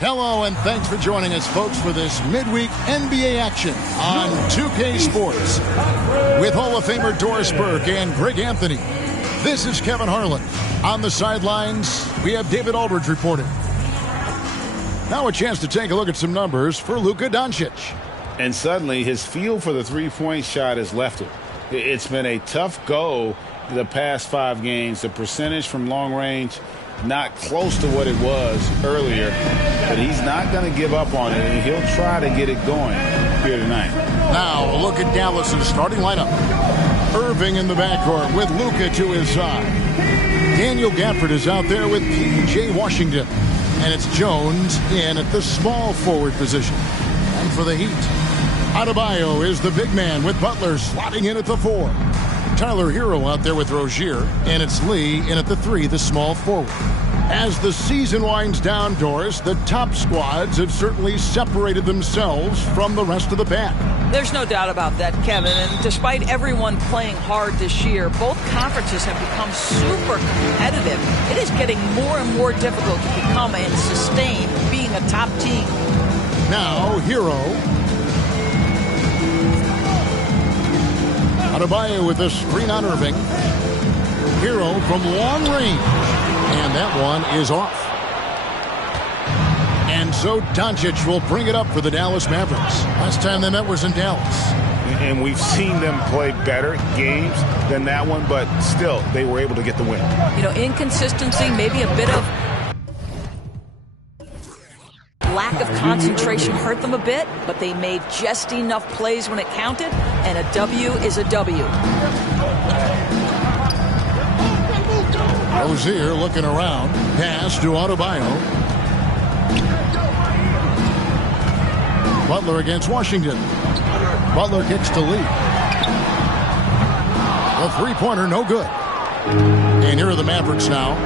Hello, and thanks for joining us, folks, for this midweek NBA action on 2K Sports. With Hall of Famer Doris Burke and Greg Anthony, this is Kevin Harlan. On the sidelines, we have David Aldridge reporting. Now a chance to take a look at some numbers for Luka Doncic. And suddenly, his feel for the three-point shot has left him. It's been a tough go the past 5 games. The percentage from long range, not close to what it was earlier, but he's not going to give up on it, and he'll try to get it going here tonight. Now, a look at Dallas's starting lineup. Irving in the backcourt with Luka to his side. Daniel Gafford is out there with P.J. Washington, and it's Jones in at the small forward position. And for the Heat, Adebayo is the big man with Butler slotting in at the 4. Tyler Hero out there with Rozier, and it's Lee in at the 3, the small forward. As the season winds down, Doris, the top squads have certainly separated themselves from the rest of the pack. There's no doubt about that, Kevin. And despite everyone playing hard this year, both conferences have become super competitive. It is getting more and more difficult to become and sustain being a top team. Now, Hero. Adebayo with a screen on Irving. Hero from long range. And that one is off. And so Doncic will bring it up for the Dallas Mavericks. Last time they met was in Dallas. And we've seen them play better games than that one, but still, they were able to get the win. You know, inconsistency, maybe a bit of lack of concentration hurt them a bit, but they made just enough plays when it counted, and a W is a W. Rozier looking around. Pass to Adebayo. Butler against Washington. Butler kicks to Lee. The three-pointer, no good. And here are the Mavericks now.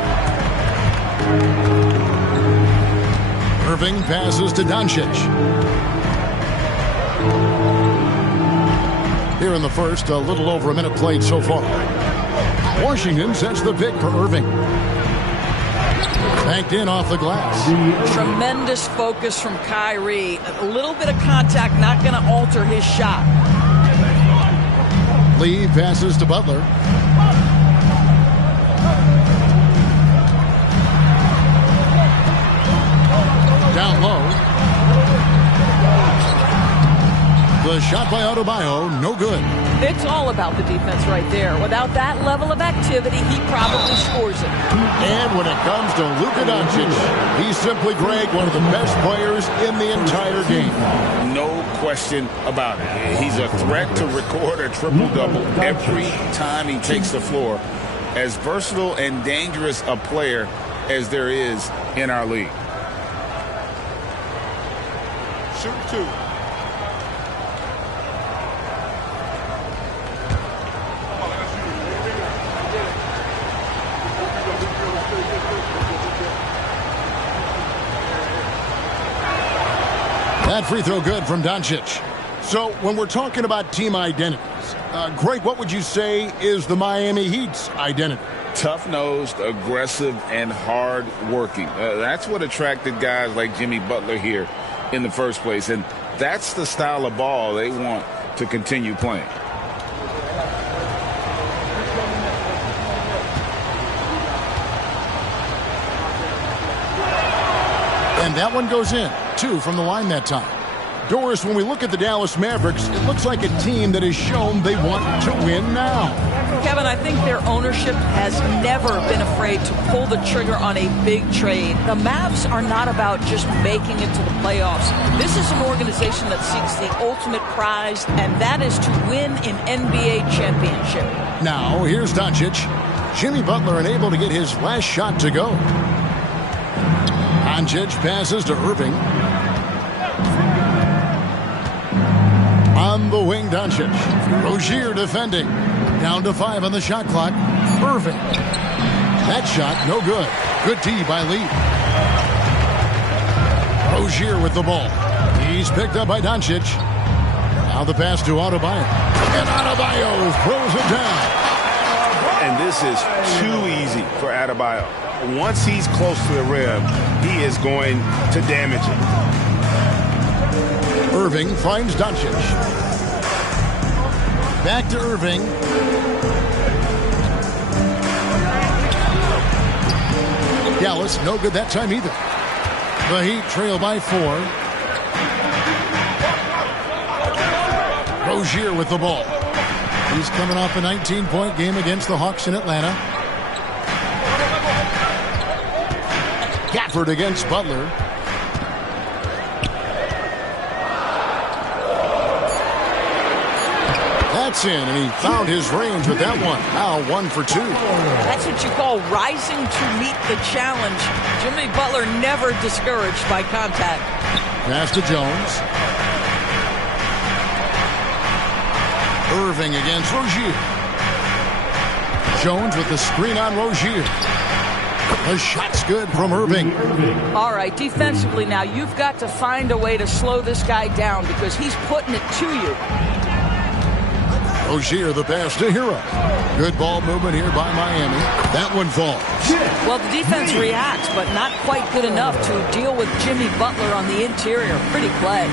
Irving passes to Doncic. Here in the first, a little over a minute played so far. Washington sets the pick for Irving. Banked in off the glass. Tremendous focus from Kyrie. A little bit of contact not going to alter his shot. Lee passes to Butler. Down low. The shot by Adebayo, no good. It's all about the defense right there. Without that level of activity, he probably scores it. And when it comes to Luka Doncic, he's simply, Greg, one of the best players in the entire game. No question about it. He's a threat to record a triple-double every time he takes the floor. As versatile and dangerous a player as there is in our league. Shoot 2. That free throw good from Doncic. So when we're talking about team identities, Greg, what would you say is the Miami Heat's identity? Tough-nosed, aggressive, and hard-working. That's what attracted guys like Jimmy Butler here in the first place, and that's the style of ball they want to continue playing. And that one goes in. 2 from the line that time. Doris, when we look at the Dallas Mavericks, it looks like a team that has shown they want to win now. Kevin, I think their ownership has never been afraid to pull the trigger on a big trade. The Mavs are not about just making it to the playoffs. This is an organization that seeks the ultimate prize, and that is to win an NBA championship. Now, here's Doncic. Jimmy Butler unable to get his last shot to go. Doncic passes to Irving. On the wing, Doncic. Rozier defending. Down to 5 on the shot clock. Irving. That shot, no good. Good D by Lee. Rozier with the ball. He's picked up by Doncic. Now the pass to Adebayo. And Adebayo throws it down. And this is too easy for Adebayo. once he's close to the rim, he is going to damage it. Irving finds Doncic. Back to Irving. Dallas, no good that time either. The Heat trail by 4. Rozier with the ball. He's coming off a 19-point game against the Hawks in Atlanta. Gafford against Butler. That's in, and he found his range with that one. Now 1 for 2. That's what you call rising to meet the challenge. Jimmy Butler never discouraged by contact. Pass to Jones. Irving against Rozier. Jones with the screen on Rozier. The shot's good from Irving. All right, defensively now, you've got to find a way to slow this guy down because he's putting it to you. Rozier, the pass to Hero. Good ball movement here by Miami. That one falls. Well, the defense reacts, but not quite good enough to deal with Jimmy Butler on the interior. Pretty play.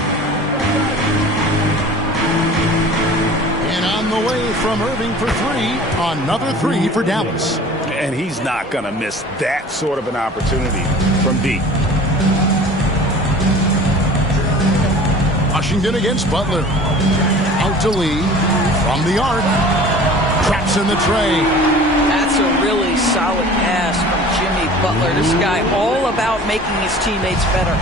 And on the way from Irving for 3. Another 3 for Dallas. And he's not going to miss that sort of an opportunity from deep. Washington against Butler. Out to Lee. From the arc. Traps in the tray. That's a really solid pass from Jimmy Butler. This guy all about making his teammates better.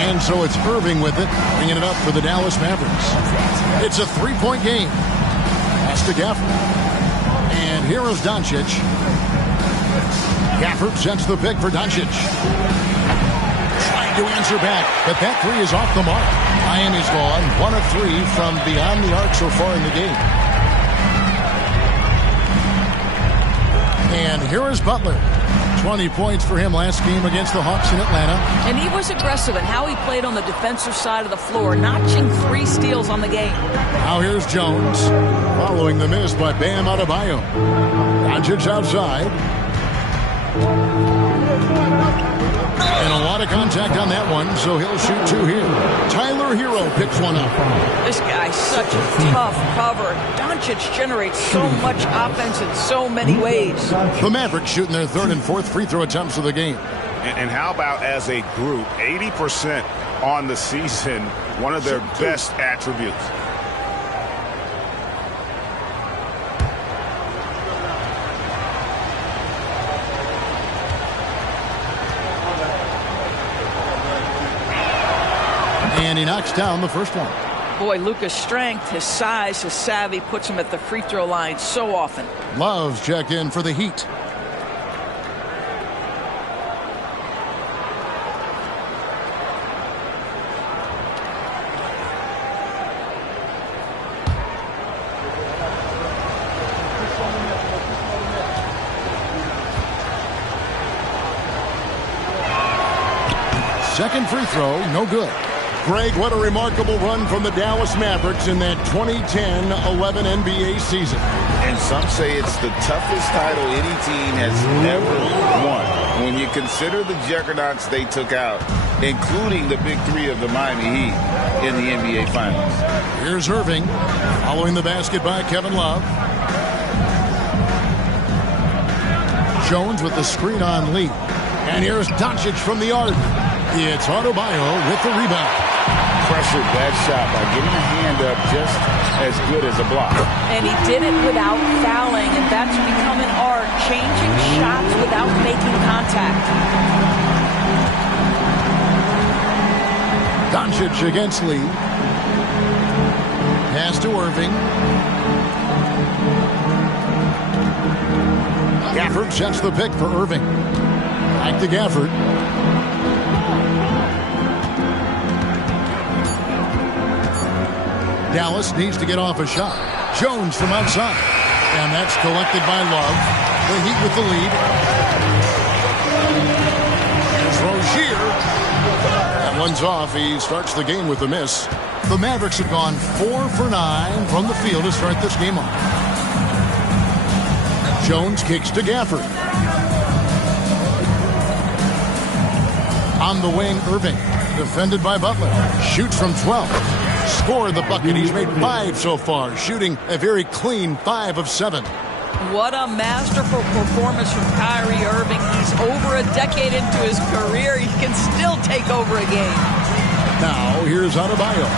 And so it's Irving with it, bringing it up for the Dallas Mavericks. It's a 3-point game. Pass to Gafford. And here is Doncic. Gafford sets the pick for Doncic. Trying to answer back, but that 3 is off the mark. Miami's gone 1 of 3 from beyond the arc so far in the game. And here is Butler. 20 points for him last game against the Hawks in Atlanta. And he was aggressive in how he played on the defensive side of the floor, notching 3 steals on the game. Now here's Jones, following the miss by Bam Adebayo. Doncic outside. And a lot of contact on that one, so he'll shoot 2 here. Tyler Hero picks one up. This guy's such a tough cover. Doncic generates so much offense in so many ways. The Mavericks shooting their 3rd and 4th free throw attempts of the game. And how about as a group, 80% on the season, one of their best attributes. And he knocks down the first one. Boy, Luka's strength, his size, his savvy puts him at the free throw line so often. Love's check in for the Heat. Second free throw, no good. Greg, what a remarkable run from the Dallas Mavericks in that 2010-11 NBA season. And some say it's the toughest title any team has ever won. When you consider the juggernauts they took out, including the big 3 of the Miami Heat in the NBA Finals. Here's Irving, following the basket by Kevin Love. Jones with the screen on Lee. And here's Doncic from the arc. It's Adebayo with the rebound. Pressured that shot by getting a hand up just as good as a block. And he did it without fouling, and that's become an art, changing shots without making contact. Doncic against Lee. Pass to Irving. Gafford sets the pick for Irving. Back to Gafford. Dallas needs to get off a shot. Jones from outside. And that's collected by Love. The Heat with the lead. Here's Rozier. That one's off. He starts the game with a miss. The Mavericks have gone 4 for 9 from the field to start this game off. Jones kicks to Gafford. On the wing, Irving, defended by Butler. Shoots from 12. Scored the bucket. He's made 5 so far, shooting a very clean 5 of 7. What a masterful performance from Kyrie Irving. He's over a decade into his career. He can still take over a game. Now, here's Adebayo.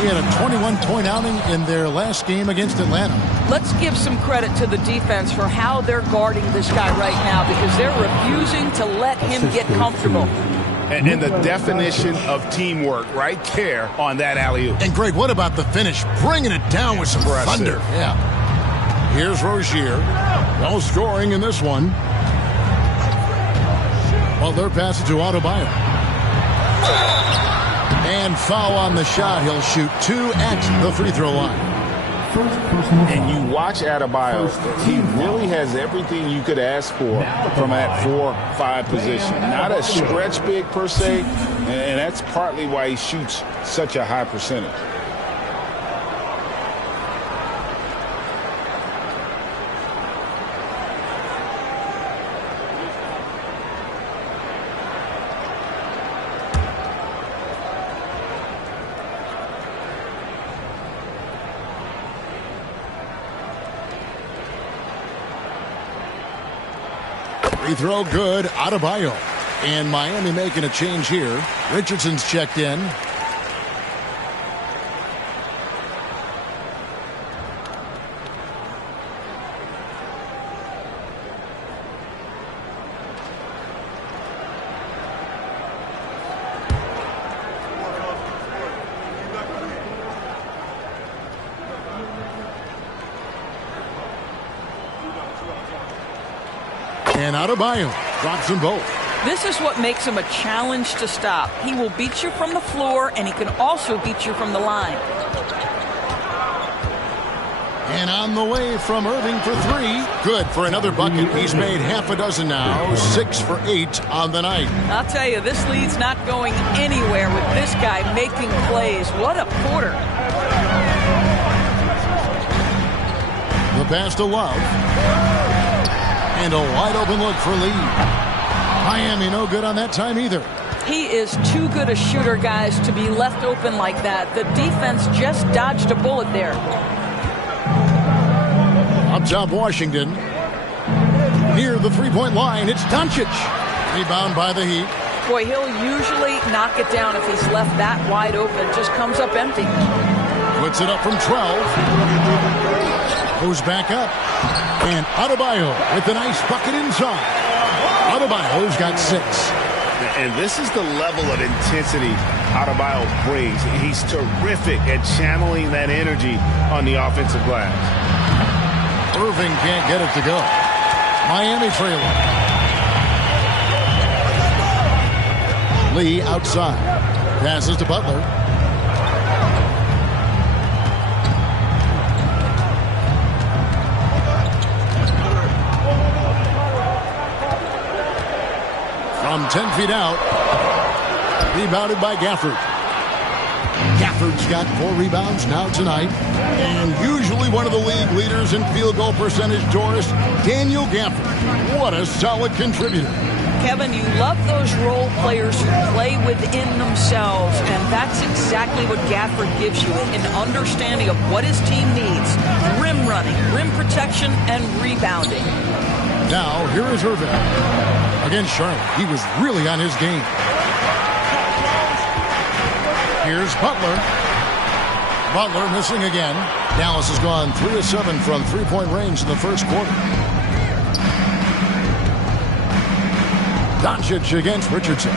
He had a 21-point outing in their last game against Atlanta. Let's give some credit to the defense for how they're guarding this guy right now, because they're refusing to let him get comfortable. And the definition of teamwork right there on that alley-oop. And, Greg, what about the finish? Bringing it down with some thunder. Yeah. Here's Rozier. No scoring in this one. Butler passes to Adebayo. And foul on the shot. He'll shoot 2 at the free throw line. And you watch Adebayo, he really has everything you could ask for from that 4-5 position. Not a stretch big per se, and that's partly why he shoots such a high percentage. Free throw good. Adebayo. And Miami making a change here. Richardson's checked in. And Adebayo drops them both. This is what makes him a challenge to stop. He will beat you from the floor, and he can also beat you from the line. And on the way from Irving for 3. Good for another bucket. He's made half a dozen now. 6 for 8 on the night. I'll tell you, this lead's not going anywhere with this guy making plays. What a quarter. The pass to Love. And a wide open look for Lee. Miami no good on that time either. He is too good a shooter, guys, to be left open like that. The defense just dodged a bullet there. Up top, Washington. Near the three-point line, it's Doncic. Rebound by the Heat. Boy, he'll usually knock it down if he's left that wide open. Just comes up empty. Puts it up from 12. Goes back up. And Adebayo with a nice bucket inside. Adebayo's got 6. And this is the level of intensity Adebayo brings. He's terrific at channeling that energy on the offensive glass. Irving can't get it to go. Miami trailing. Lee outside. Passes to Butler. From 10 feet out. Rebounded by Gafford. Gafford's got 4 rebounds now tonight. And usually one of the league leaders in field goal percentage, Doris, Daniel Gafford. What a solid contributor. Kevin, you love those role players who play within themselves, and that's exactly what Gafford gives you, an understanding of what his team needs. Rim running, rim protection, and rebounding. Now, here is Irving. Against Charlotte, he was really on his game. Here's Butler. Butler missing again. Dallas has gone 3 of 7 from three-point range in the first quarter. Doncic against Richardson.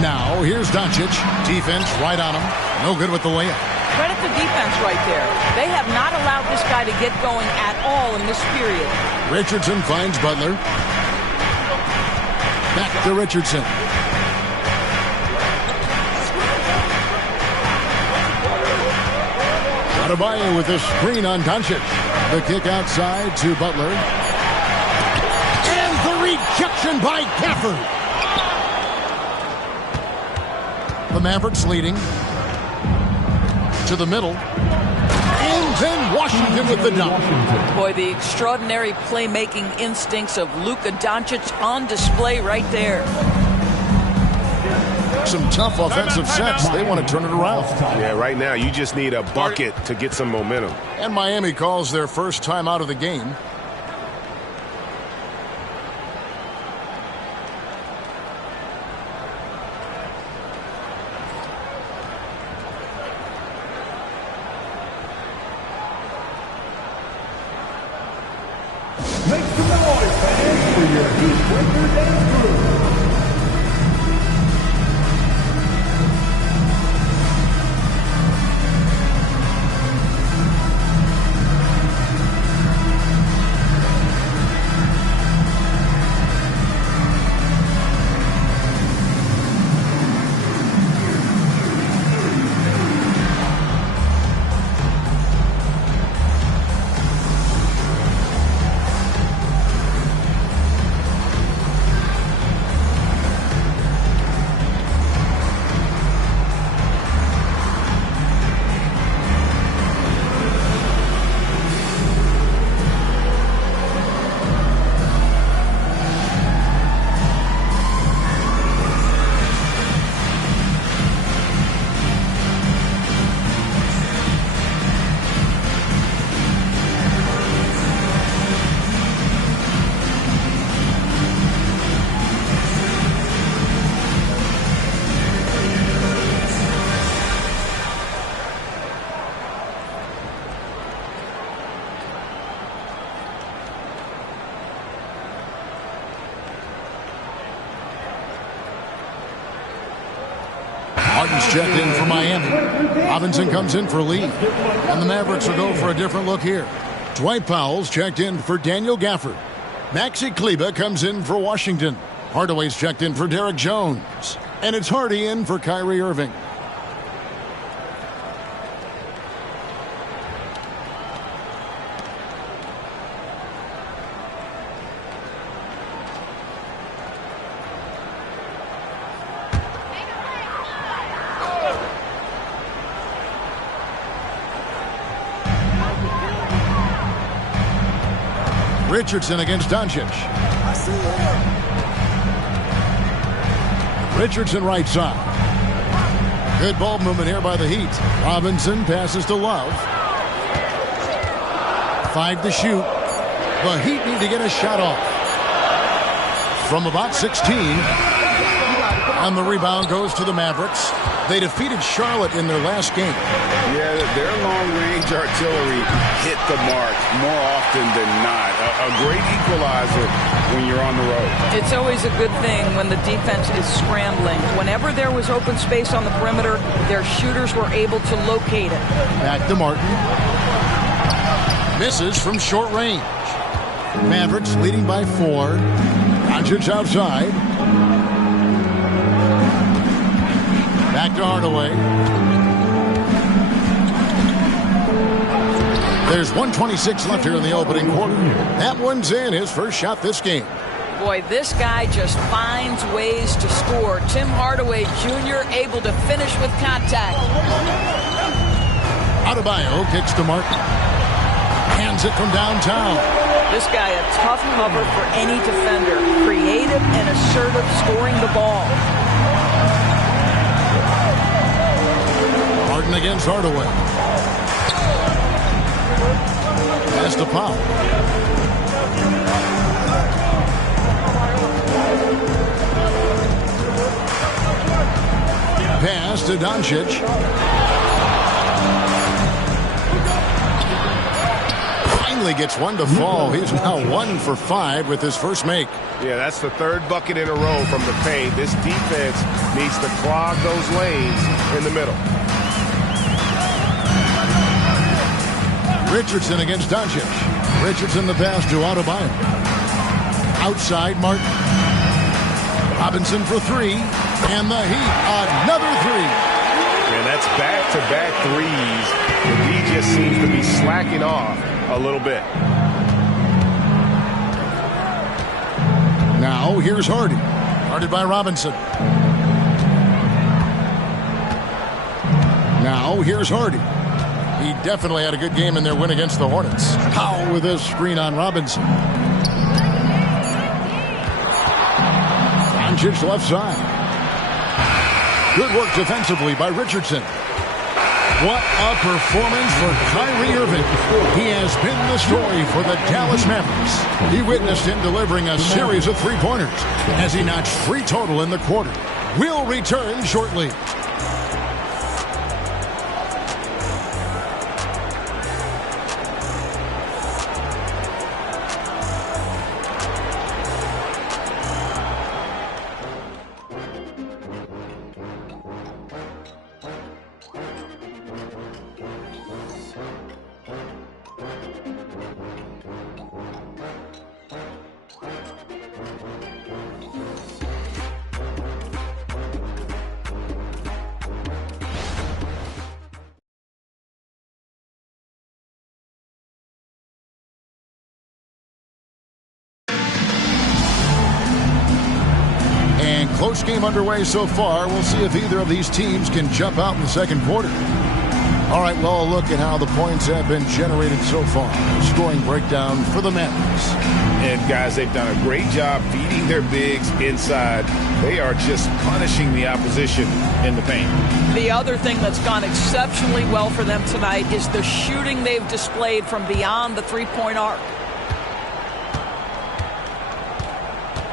Now, here's Doncic. Defense right on him. No good with the layup. Credit the defense right there. They have not allowed this guy to get going at all in this period. Richardson finds Butler. Back to Richardson. Adebayo with a screen on Doncic. The kick outside to Butler. And the rejection by Gafford. The Mavericks leading. To the middle. And then Washington with the dunk. Boy, the extraordinary playmaking instincts of Luka Doncic on display right there. Some tough offensive sets. They want to turn it around. Yeah, right now you just need a bucket to get some momentum. And Miami calls their first time out of the game. Make some noise, fans, for your Heat Breaker dance crew. Harden's checked in for Miami. Robinson comes in for Lee. And the Mavericks will go for a different look here. Dwight Powell's checked in for Daniel Gafford. Maxi Kleber comes in for Washington. Hardaway's checked in for Derek Jones. And it's Hardy in for Kyrie Irving. Richardson against Doncic. Richardson right side. Good ball movement here by the Heat. Robinson passes to Love. 5 to shoot. The Heat need to get a shot off. From about 16. And the rebound goes to the Mavericks. They defeated Charlotte in their last game. Yeah, their long-range artillery hit the mark more often than not. A great equalizer when you're on the road. It's always a good thing when the defense is scrambling. Whenever there was open space on the perimeter, their shooters were able to locate it. Back to Martin. Misses from short range. Mavericks leading by 4. Doncic outside. Back to Hardaway. There's 1:26 left here in the opening quarter. That one's in, his first shot this game. Boy, this guy just finds ways to score. Tim Hardaway Jr. able to finish with contact. Adebayo kicks to Martin. Hands it from downtown. This guy a tough cover for any defender. Creative and assertive scoring the ball. Martin against Hardaway. Pass to Powell. Pass to Doncic. Finally gets one to fall. He's now 1 for 5 with his first make. Yeah, that's the third bucket in a row from the paint. This defense needs to clog those lanes in the middle. Richardson against Doncic. Richardson the pass to Adebayo. Outside Martin. Robinson for 3. And the Heat, another 3. Yeah, that's back-to-back threes. The D just seems to be slacking off a little bit. Now here's Hardy. Guarded by Robinson. Now here's Hardy. He definitely had a good game in their win against the Hornets. Powell with his screen on Robinson. Doncic left side. Good work defensively by Richardson. What a performance for Kyrie Irving. He has been the story for the Dallas Mavericks. He witnessed him delivering a series of three-pointers as he notched 3 total in the quarter. We'll return shortly. Close game underway so far. We'll see if either of these teams can jump out in the second quarter. All right, well, a look at how the points have been generated so far. Scoring breakdown for the Mavericks. And, guys, they've done a great job feeding their bigs inside. They are just punishing the opposition in the paint. The other thing that's gone exceptionally well for them tonight is the shooting they've displayed from beyond the three-point arc.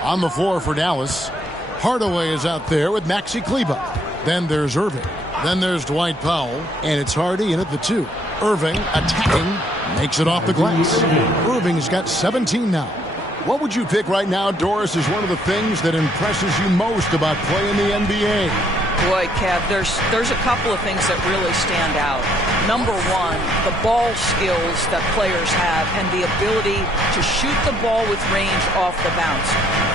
On the floor for Dallas, Hardaway is out there with Maxi Kleber. Then there's Irving. Then there's Dwight Powell. And it's Hardy in at the 2. Irving attacking. Makes it off the glass. Irving's got 17 now. What would you pick right now, Doris, is one of the things that impresses you most about playing the NBA? Boy, Kev, there's a couple of things that really stand out. Number one, the ball skills that players have and the ability to shoot the ball with range off the bounce.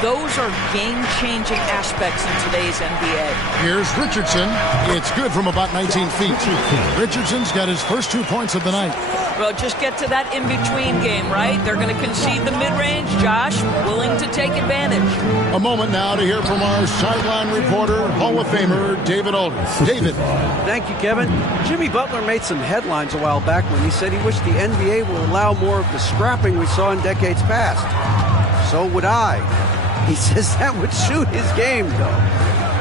Those are game-changing aspects in today's NBA. Here's Richardson. It's good from about 19 feet. Richardson's got his first 2 points of the night. Well, just get to that in-between game, right? They're going to concede the mid-range. Josh, willing to take advantage. A moment now to hear from our sideline reporter, Hall of Famer, David Aldridge. David. Thank you, Kevin. Jimmy Butler made some headlines a while back when he said he wished the NBA will allow more of the scrapping we saw in decades past. So would I. He says that would suit his game, though.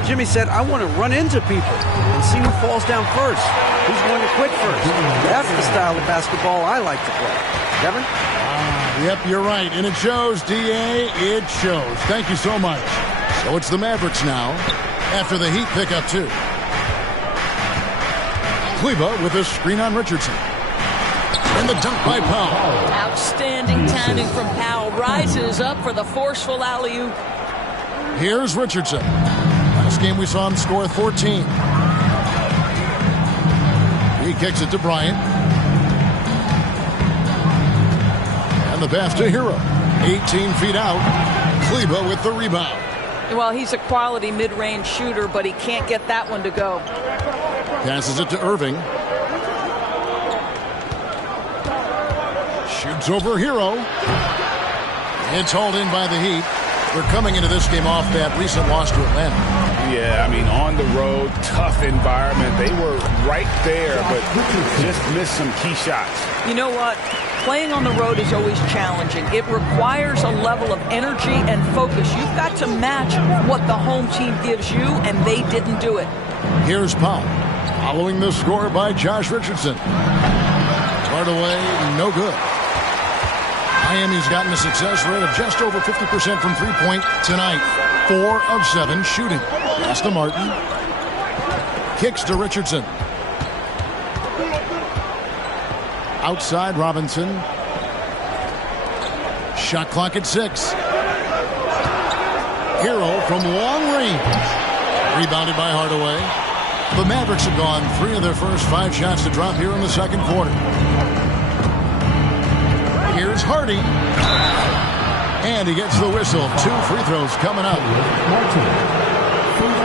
Jimmy said, I want to run into people and see who falls down first. Who's going to quit first? That's the style of basketball I like to play. Kevin? Yep, you're right. And it shows, D.A. It shows. Thank you so much. So it's the Mavericks now after the Heat pick up 2. Kleber with a screen on Richardson. And the dunk by Powell. Outstanding timing from Powell. Rises up for the forceful alley-oop. Here's Richardson. Last game we saw him score 14. He kicks it to Bryant. And the pass to Hero. 18 feet out. Kleber with the rebound. Well, he's a quality mid-range shooter, but he can't get that one to go. Passes it to Irving. Shoots over Hero. It's hauled in by the Heat. They're coming into this game off that recent loss to Atlanta. Yeah, I mean, on the road, tough environment. They were right there, but just missed some key shots. You know what? Playing on the road is always challenging. It requires a level of energy and focus. You've got to match what the home team gives you, and they didn't do it. Here's Powell. Following the score by Josh Richardson. Hardaway, no good. Miami's gotten a success rate of just over 50% from three-point tonight. 4 of 7 shooting. Pass to Martin. Kicks to Richardson. Outside Robinson. Shot clock at 6. Hero from long range. Rebounded by Hardaway. The Mavericks have gone 3 of their first 5 shots to drop here in the second quarter. Here's Hardy. And he gets the whistle. 2 free throws coming up.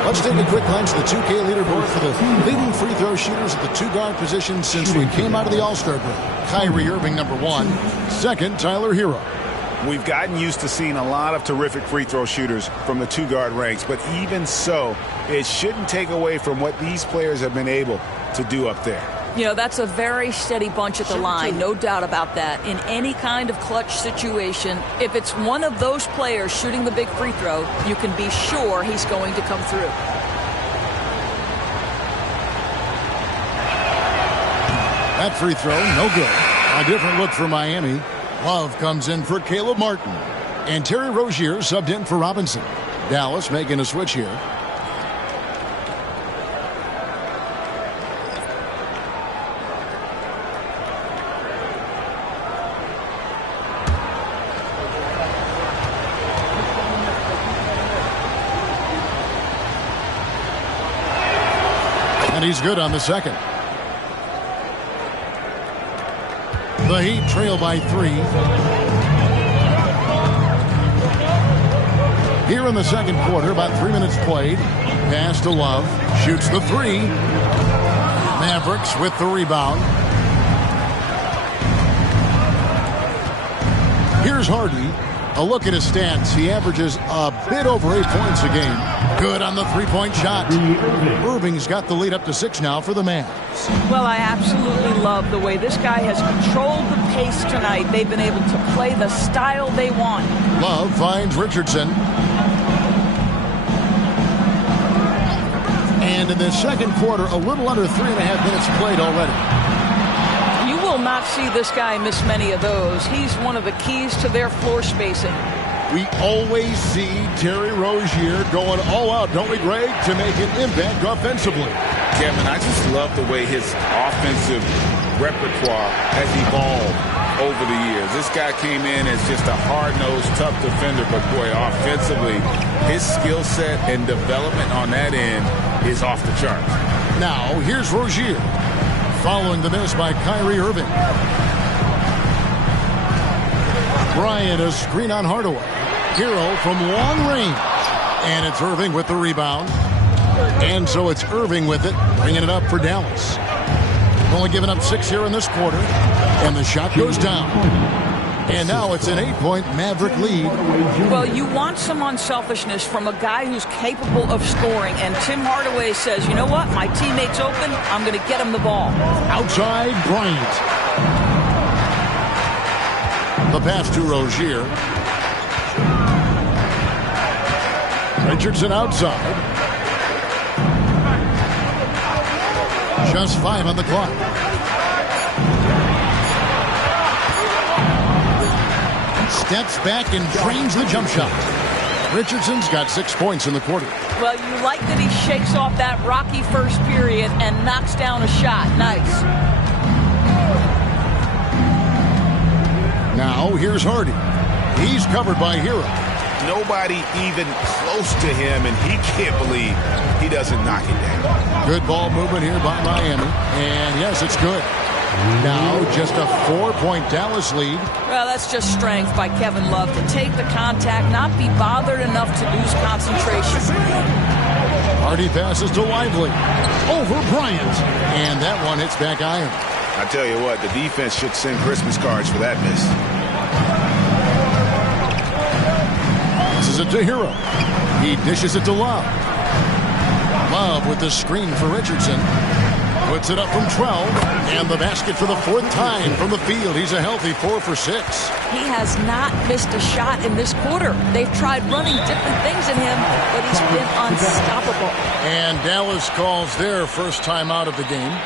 Let's take a quick glance at the 2K leaderboard for the leading free throw shooters at the 2-guard position since we came out of the All-Star break. Kyrie Irving, number 1. Second, Tyler Hero. We've gotten used to seeing a lot of terrific free throw shooters from the 2-guard ranks, but even so, it shouldn't take away from what these players have been able to do up there. You know, that's a very steady bunch at the line, no doubt about that. In any kind of clutch situation, if it's one of those players shooting the big free throw, you can be sure he's going to come through. That free throw, no good. A different look for Miami. Love comes in for Caleb Martin. And Terry Rozier subbed in for Robinson. Dallas making a switch here. And he's good on the second. The Heat trail by 3. Here in the second quarter, about 3 minutes played. Pass to Love. Shoots the 3. Mavericks with the rebound. Here's Hardy. A look at his stats. He averages a bit over 8 points a game. Good on the three-point shot. Irving's got the lead up to 6 now for the Mavs. Well, I absolutely love the way this guy has controlled the pace tonight. They've been able to play the style they want. Love finds Richardson. And in the second quarter, a little under 3.5 minutes played already. You will not see this guy miss many of those. He's one of the keys to their floor spacing. We always see Terry Rozier going all out, don't we, Greg, to make an impact offensively. Kevin, I just love the way his offensive repertoire has evolved over the years. This guy came in as just a hard-nosed, tough defender, but boy, offensively, his skill set and development on that end is off the charts. Now, here's Rozier, following the miss by Kyrie Irving. Bryant, a screen on Hardaway. Hero from long range. And it's Irving with the rebound. And so it's Irving with it, bringing it up for Dallas. Only giving up 6 here in this quarter. And the shot goes down. And now it's an 8-point Maverick lead. Well, you want some unselfishness from a guy who's capable of scoring. And Tim Hardaway says, you know what? My teammate's open. I'm going to get him the ball. Outside, Bryant. The pass to Rozier. Richardson outside. Just 5 on the clock. Steps back and drains the jump shot. Richardson's got 6 points in the quarter. Well, you like that he shakes off that rocky first period and knocks down a shot. Nice. Now, here's Hardy. He's covered by Hero. Nobody even close to him, and he can't believe he doesn't knock it down. Good ball movement here by Miami. And yes, it's good. Now, just a 4-point Dallas lead. Well, that's just strength by Kevin Love to take the contact, not be bothered enough to lose concentration. Hardy passes to Lively. Over Bryant. And that one hits back iron. I tell you what, the defense should send Christmas cards for that miss. Passes it to Hero. He dishes it to Love. Love with the screen for Richardson. Puts it up from 12. And the basket for the 4th time from the field. He's a healthy 4 for 6. He has not missed a shot in this quarter. They've tried running different things at him, but he's been unstoppable. And Dallas calls their first time out of the game.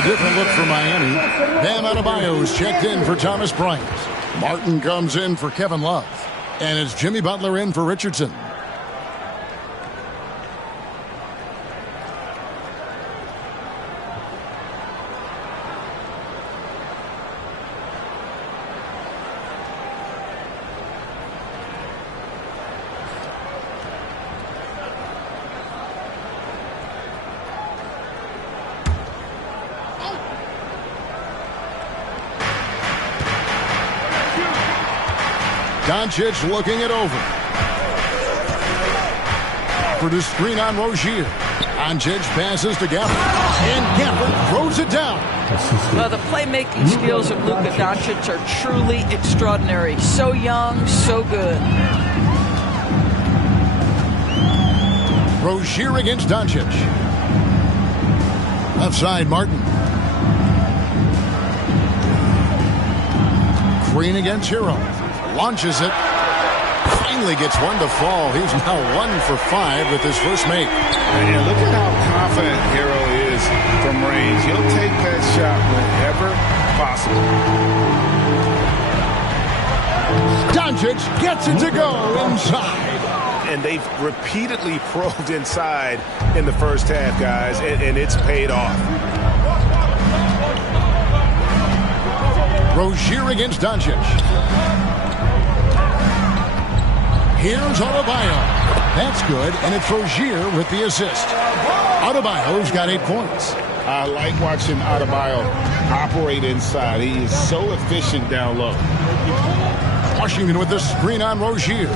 A different look for Miami. Bam Adebayo's checked in for Thomas Bryant. Martin comes in for Kevin Love. And it's Jimmy Butler in for Richardson. Doncic looking it over. For the screen on Rozier. Doncic passes to Gafford. And Gafford throws it down. Well, the playmaking skills of Luka Doncic are truly extraordinary. So young, so good. Rozier against Doncic. Left side, Martin. Green against Hero. Launches it. Finally gets one to fall. He's now 1 for 5 with his first make. And look at how confident Hero is from range. He'll take that shot whenever possible. Doncic gets it to go inside. And they've repeatedly probed inside in the first half, guys, and it's paid off. Rozier against Doncic. Here's Adebayo. That's good, and it's Rozier with the assist. Adebayo's got 8 points. I like watching Adebayo operate inside. He is so efficient down low. Washington with the screen on Rozier.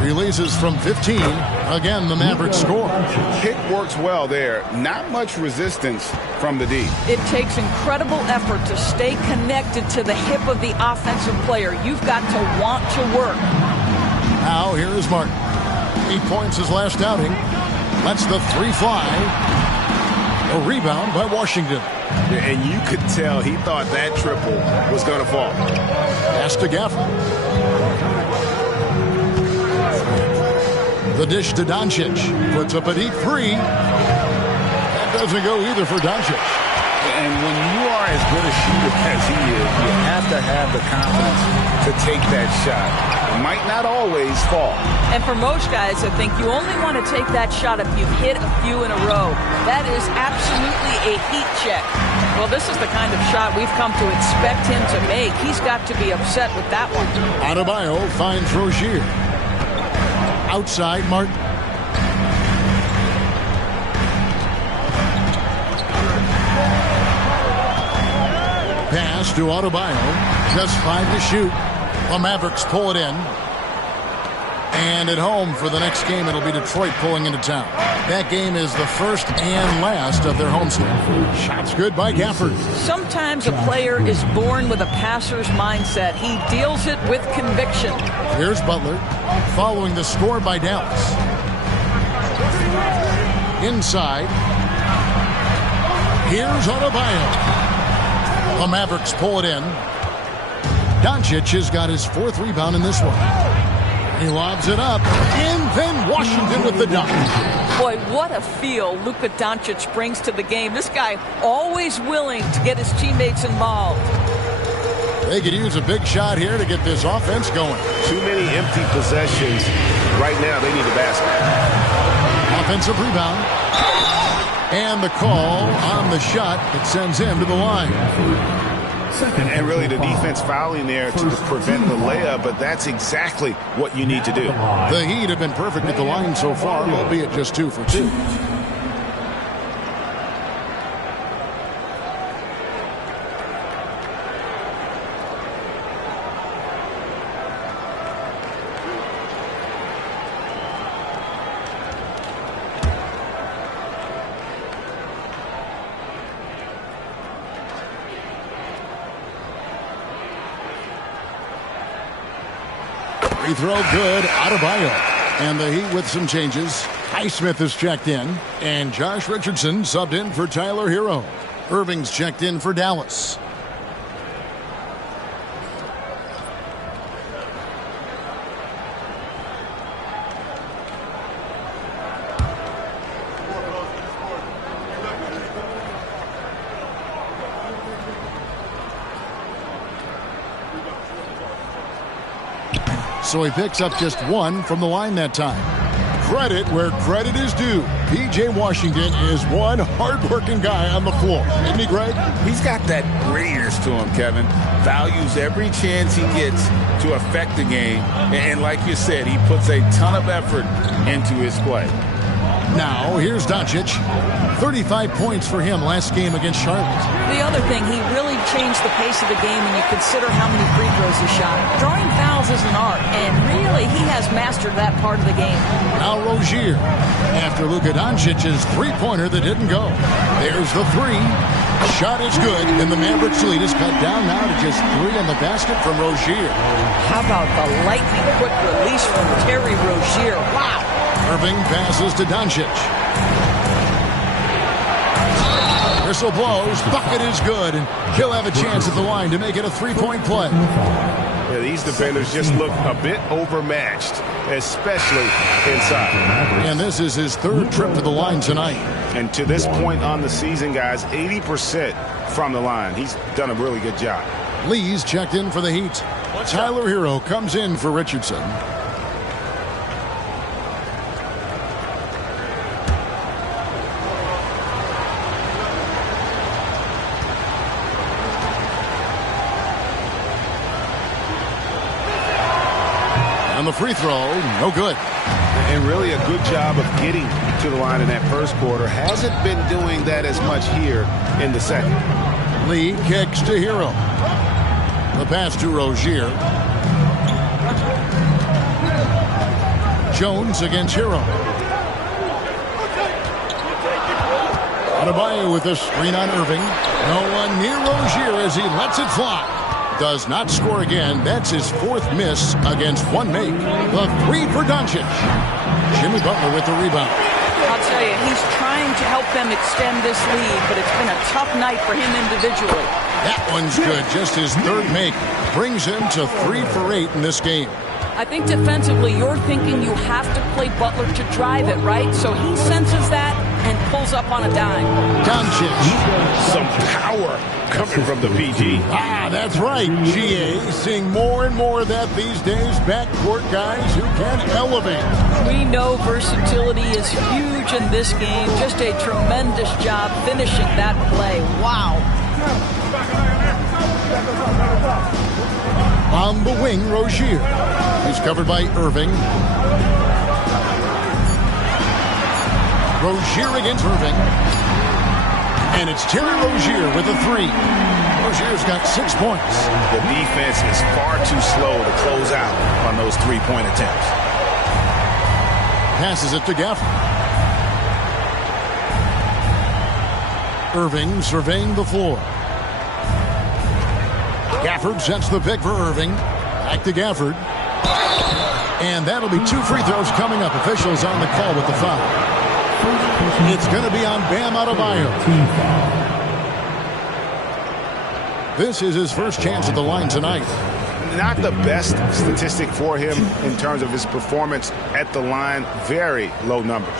Releases from 15. Again, the Mavericks score. Pick works well there. Not much resistance from the D. It takes incredible effort to stay connected to the hip of the offensive player. You've got to want to work. Now, here is Martin. 8 points his last outing. Lets the 3 fly. A rebound by Washington. And you could tell he thought that triple was going to fall. Pass to Gafford. The dish to Doncic. Puts up a deep 3. That doesn't go either for Doncic. And when you are as good a shooter as he is, you have to have the confidence to take that shot. It might not always fall. And for most guys, I think you only want to take that shot if you've hit a few in a row. That is absolutely a heat check. Well, this is the kind of shot we've come to expect him to make. He's got to be upset with that one. Adebayo finds Rozier. Outside, Martin. Pass to Adebayo. Just 5 to shoot. The Mavericks pull it in. And at home for the next game, it'll be Detroit pulling into town. That game is the first and last of their homestand. Shots good by Gafford. Sometimes a player is born with a passer's mindset. He deals it with conviction. Here's Butler, following the score by Dallas. Inside. Here's Adebayo. The Mavericks pull it in. Doncic has got his 4th rebound in this one. He lobs it up, and then Washington with the dunk. Boy, what a feel Luka Doncic brings to the game. This guy always willing to get his teammates involved. They could use a big shot here to get this offense going. Too many empty possessions. Right now, they need a basket. Offensive rebound. And the call on the shot that sends him to the line. And really the defense fouling there to prevent the layup, but that's exactly what you need to do. The Heat have been perfect at the line so far, albeit just 2 for 2. Free throw good. Adebayo. And the Heat with some changes. Highsmith is checked in. And Josh Richardson subbed in for Tyler Hero. Irving's checked in for Dallas. so he picks up just 1 from the line that time. Credit where credit is due. P.J. Washington is one hard-working guy on the floor. Isn't he, Greg? He's got that grittiness to him, Kevin. Values every chance he gets to affect the game. And like you said, he puts a ton of effort into his play. Now, here's Doncic. 35 points for him last game against Charlotte. The other thing, he really changed the pace of the game when you consider how many free throws he shot. Drawing fouls is an art, and really, he has mastered that part of the game. Now Rozier. After Luka Doncic's three-pointer that didn't go. There's the three. Shot is good, and the Mavericks lead is cut down now to just 3 on the basket from Rozier. How about the lightning-quick release from Terry Rozier? Wow! Irving passes to Doncic. Whistle blows. Bucket is good, and he'll have a chance at the line to make it a three-point play. Yeah, these defenders just look a bit overmatched, especially inside. And this is his 3rd trip to the line tonight. And to this point on the season, guys, 80% from the line. He's done a really good job. Lee's checked in for the Heat. Tyler Hero comes in for Richardson. On the free throw, no good. And really a good job of getting to the line in that first quarter. Hasn't been doing that as much here in the second. Lee kicks to Hero. The pass to Rozier. Jones against Hero. Adebayo with a screen on Irving. No one near Rozier as he lets it fly. Does not score again. That's his 4th miss against one make. The 3 for Doncic. Jimmy Butler with the rebound. I'll tell you, he's trying to help them extend this lead, but it's been a tough night for him individually. That one's good. Just his 3rd make. Brings him to 3 for 8 in this game. I think defensively, you're thinking you have to play Butler to drive it, right? So he senses that and pulls up on a dime. Doncic. Some power coming from the PG. That's right. GA seeing more and more of that these days. Backcourt guys who can elevate. We know versatility is huge in this game. Just a tremendous job finishing that play. Wow. On the wing, Rozier. He's covered by Irving. Rozier against Irving. And it's Terry Rozier with a 3. Rozier's got 6 points. The defense is far too slow to close out on those 3-point attempts. Passes it to Gafford. Irving surveying the floor. Gafford sets the pick for Irving. Back to Gafford. And that'll be 2 free throws coming up. Officials on the call with the foul. It's going to be on Bam Adebayo. This is his first chance at the line tonight. Not the best statistic for him in terms of his performance at the line. Very low numbers.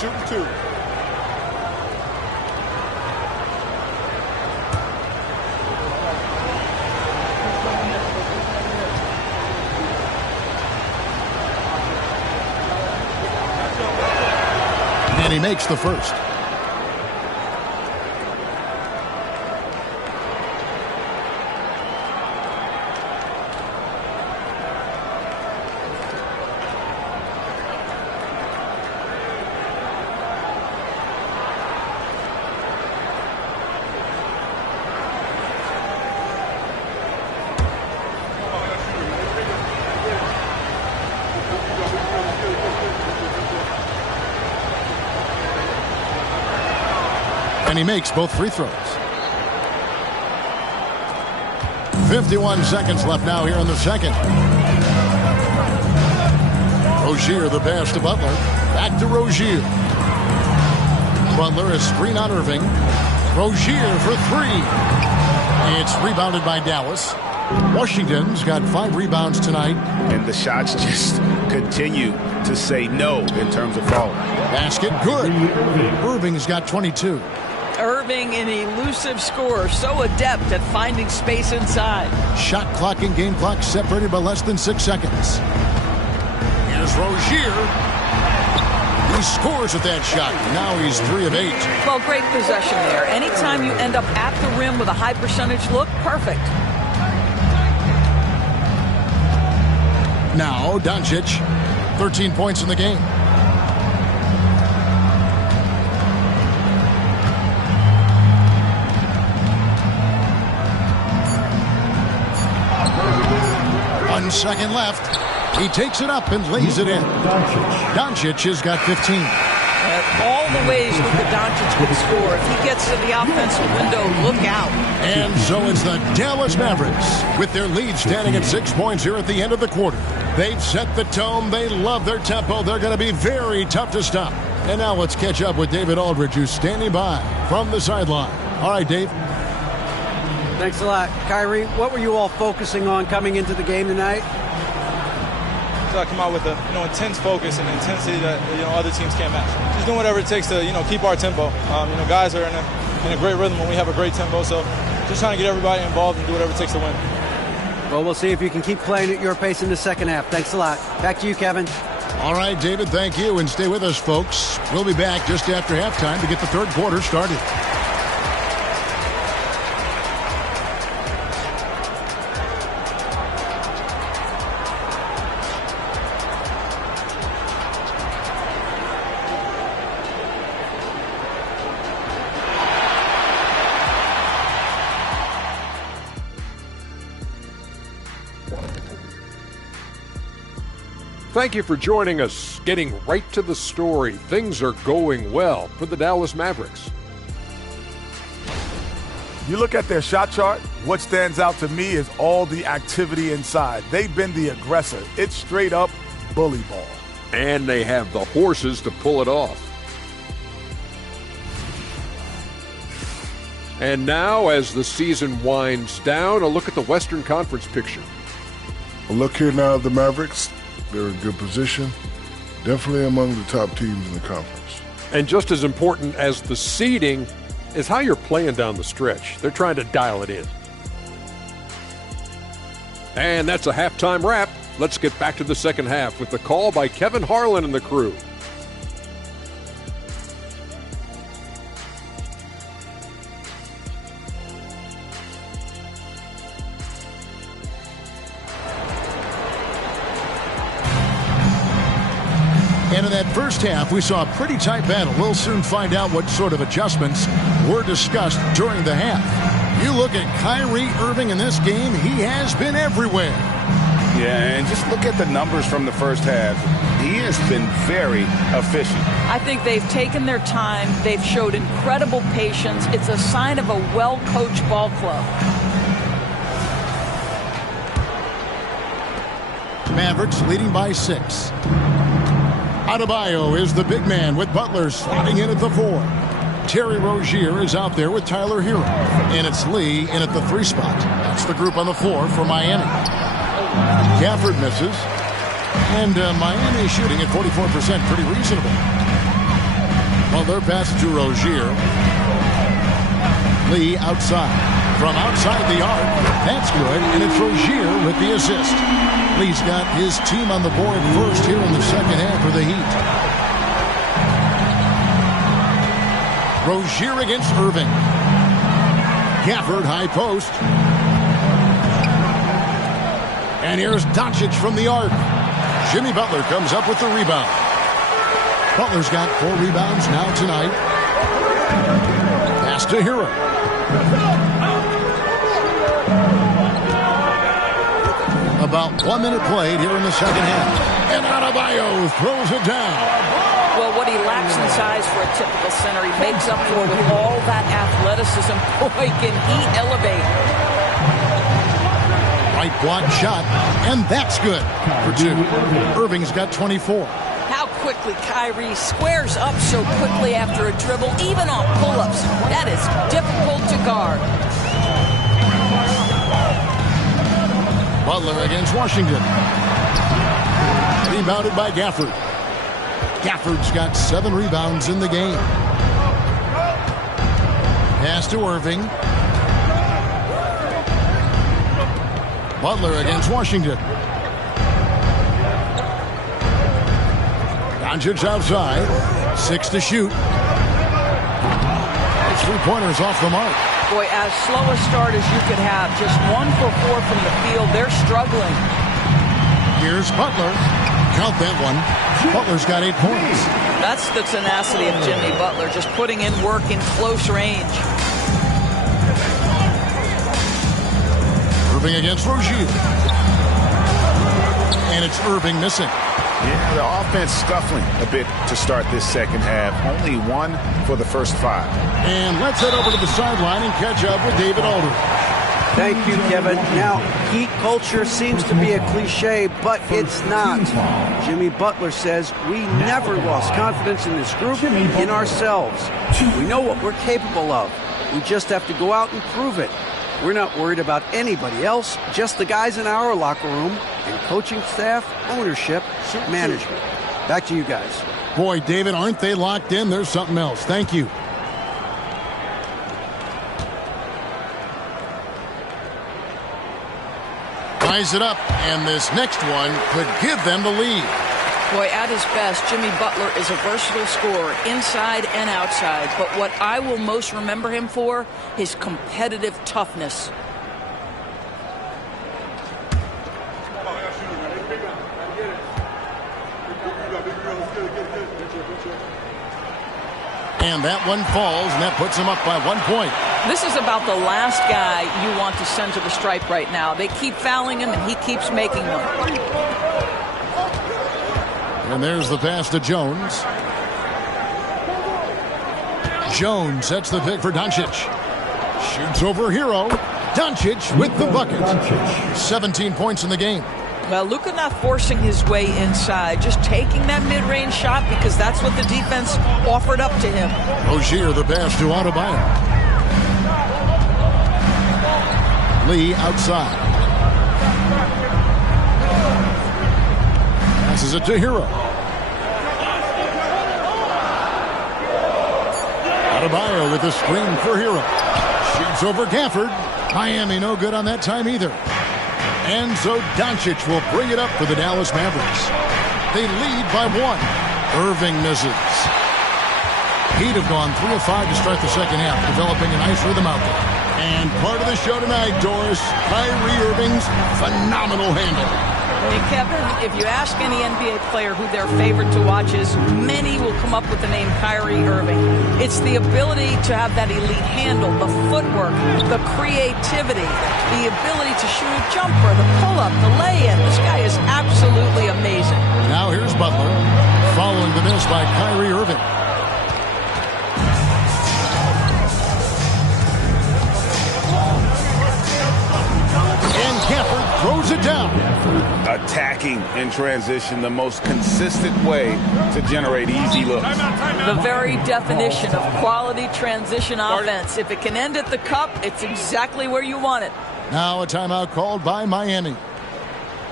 Shooting 2. And he makes the first. And he makes both free throws. 51 seconds left now here in the second. Rozier, the pass to Butler. Back to Rozier. Butler, a screen on Irving. Rozier for 3. It's rebounded by Dallas. Washington's got 5 rebounds tonight. And the shots just continue to say no in terms of falling. Basket, good. Irving's got 22. Irving, an elusive scorer, so adept at finding space inside. Shot clock and game clock separated by less than 6 seconds. Here's Rozier. He scores with that shot. Now he's 3 of 8. Well, great possession there. Anytime you end up at the rim with a high percentage look, perfect. Now Doncic, 13 points in the game. One second left. He takes it up and lays it in. Doncic has got 15. All the ways Luka Doncic could score. If he gets to the offensive window, look out. And so it's the Dallas Mavericks with their lead standing at 6 points here at the end of the quarter. They've set the tone. They love their tempo. They're going to be very tough to stop. And now let's catch up with David Aldridge, who's standing by from the sideline. All right, Dave. Thanks a lot. Kyrie, what were you all focusing on coming into the game tonight? So I come out with a intense focus and intensity that other teams can't match. Just doing whatever it takes to keep our tempo. Guys are in a great rhythm when we have a great tempo. So just trying to get everybody involved and do whatever it takes to win. Well, we'll see if you can keep playing at your pace in the second half. Thanks a lot. Back to you, Kevin. All right, David, thank you. And stay with us, folks. We'll be back just after halftime to get the third quarter started. Thank you for joining us. Getting right to the story. Things are going well for the Dallas Mavericks. You look at their shot chart, what stands out to me is all the activity inside. They've been the aggressor. It's straight up bully ball. And they have the horses to pull it off. And now, as the season winds down, a look at the Western Conference picture. A look here now at the Mavericks. They're in good position, definitely among the top teams in the conference. And just as important as the seeding is how you're playing down the stretch. They're trying to dial it in. And that's a halftime wrap. Let's get back to the second half with the call by Kevin Harlan and the crew. And in that first half, we saw a pretty tight battle. We'll soon find out what sort of adjustments were discussed during the half. You look at Kyrie Irving in this game, he has been everywhere. Yeah, and just look at the numbers from the first half. He has been very efficient. I think they've taken their time. They've showed incredible patience. It's a sign of a well-coached ball club. Mavericks leading by 6. Adebayo is the big man with Butler slotting in at the 4. Terry Rozier is out there with Tyler Hero. And it's Lee in at the 3 spot. That's the group on the floor for Miami. Gafford misses. And Miami shooting at 44%, pretty reasonable. Butler passes to Rozier. Lee outside. From outside the arc. That's good. And it's Rozier with the assist. Lee's got his team on the board first here in the second half for the Heat. Rozier against Irving. Gafford high post. And here's Doncic from the arc. Jimmy Butler comes up with the rebound. Butler's got 4 rebounds now tonight. Pass to Hero. About 1 minute played here in the second half. And Adebayo throws it down. Well, what he lacks in size for a typical center, he makes up for with all that athleticism. Boy, can he elevate. Right block shot, and that's good for 2. Irving's got 24. How quickly Kyrie squares up so quickly after a dribble, even on pull-ups. That is difficult to guard. Butler against Washington. Rebounded by Gafford. Gafford's got 7 rebounds in the game. to Irving. Butler against Washington. Doncic outside. 6 to shoot. Three-pointers off the mark. Boy, as slow a start as you could have. Just 1 for 4 from the field. They're struggling. Here's Butler. Count that one. Butler's got 8 points. That's the tenacity of Jimmy Butler, just putting in work in close range. Irving against Rozier. And it's Irving missing. Yeah, the offense scuffling a bit to start this second half. Only 1 for the first 5. And let's head over to the sideline and catch up with David Aldridge. Thank you, Kevin. Now, Heat culture seems to be a cliche, but it's not. Jimmy Butler says we never lost confidence in this group, in ourselves. We know what we're capable of. We just have to go out and prove it. We're not worried about anybody else, just the guys in our locker room and coaching staff, ownership, management. Back to you guys. Boy, David, aren't they locked in? There's something else. Thank you. Ties it up, and this next one could give them the lead. Boy, at his best, Jimmy Butler is a versatile scorer, inside and outside. But what I will most remember him for, his competitive toughness. And that one falls, and that puts him up by 1 point. This is about the last guy you want to send to the stripe right now. They keep fouling him, and he keeps making them. And there's the pass to Jones. Jones sets the pick for Doncic. Shoots over Hero. Doncic with the bucket. 17 points in the game. Well, Luka not forcing his way inside, just taking that mid-range shot because that's what the defense offered up to him. Rozier the pass to Adebayo. Lee outside. Passes it to Hero. Adebayo with the screen for Hero. Shoots over Gafford. Miami no good on that time either. And so Doncic will bring it up for the Dallas Mavericks. They lead by 1. Irving misses. Heat have gone 3 of 5 to start the second half, developing a nice rhythm out there. And part of the show tonight, Doris, Kyrie Irving's phenomenal handle. Hey, Kevin, if you ask any NBA player who their favorite to watch is, many will come up with the name Kyrie Irving. It's the ability to have that elite handle, the footwork, the creativity, the ability to shoot a jumper, the pull-up, the lay-in. This guy is absolutely amazing. Now here's Butler, following the miss by Kyrie Irving. And Gafford throws it down. Attacking in transition, the most consistent way to generate easy looks. The very definition of quality transition offense. If it can end at the cup, it's exactly where you want it. Now a timeout called by Miami.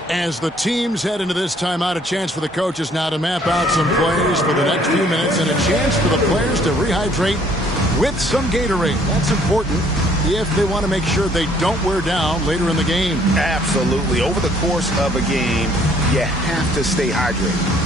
As the teams head into this timeout, a chance for the coaches now to map out some plays for the next few minutes and a chance for the players to rehydrate with some Gatorade. That's important if they want to make sure they don't wear down later in the game. Absolutely. Over the course of a game, you have to stay hydrated.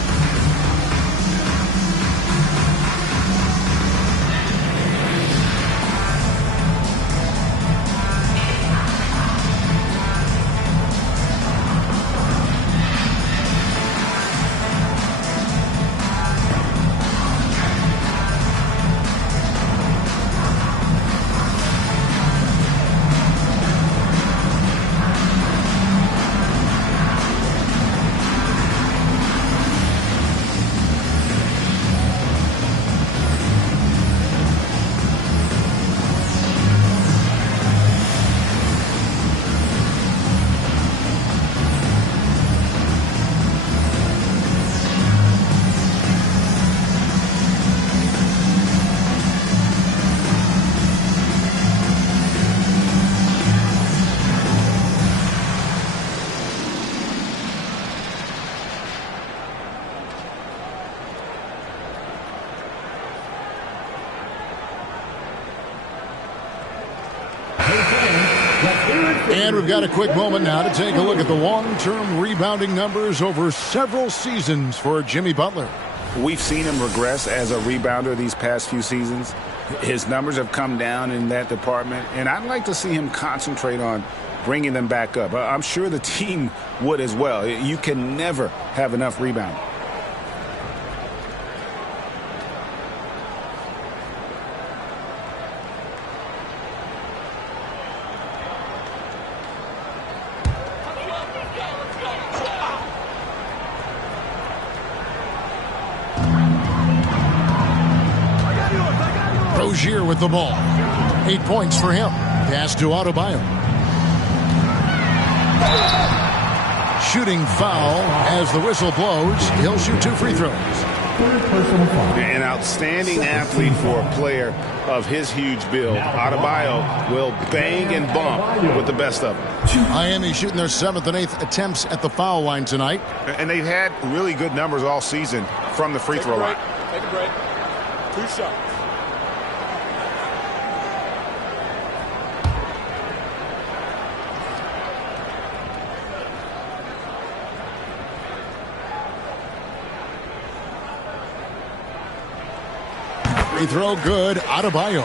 And we've got a quick moment now to take a look at the long-term rebounding numbers over several seasons for Jimmy Butler. We've seen him regress as a rebounder these past few seasons. His numbers have come down in that department, and I'd like to see him concentrate on bringing them back up. I'm sure the team would as well. You can never have enough rebounding. Rozier with the ball. 8 points for him. Pass to Adebayo. Shooting foul as the whistle blows. He'll shoot 2 free throws. An outstanding athlete for a player of his huge build. Adebayo will bang and bump with the best of them. Miami shooting their 7th and 8th attempts at the foul line tonight. And they've had really good numbers all season from the free throw line. Take a break. 2 shots. Free throw good. Adebayo.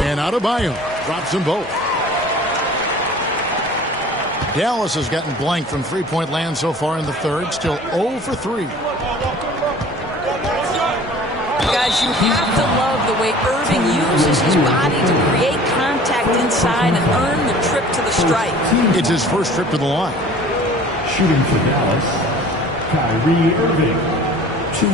And Adebayo drops them both. Dallas has gotten blank from three-point land so far in the third. Still 0 for 3. Guys, you have to love the way Irving uses his body to create contact inside and earn the trip to the stripe. It's his first trip to the line. Shooting for Dallas, Kyrie Irving. 2.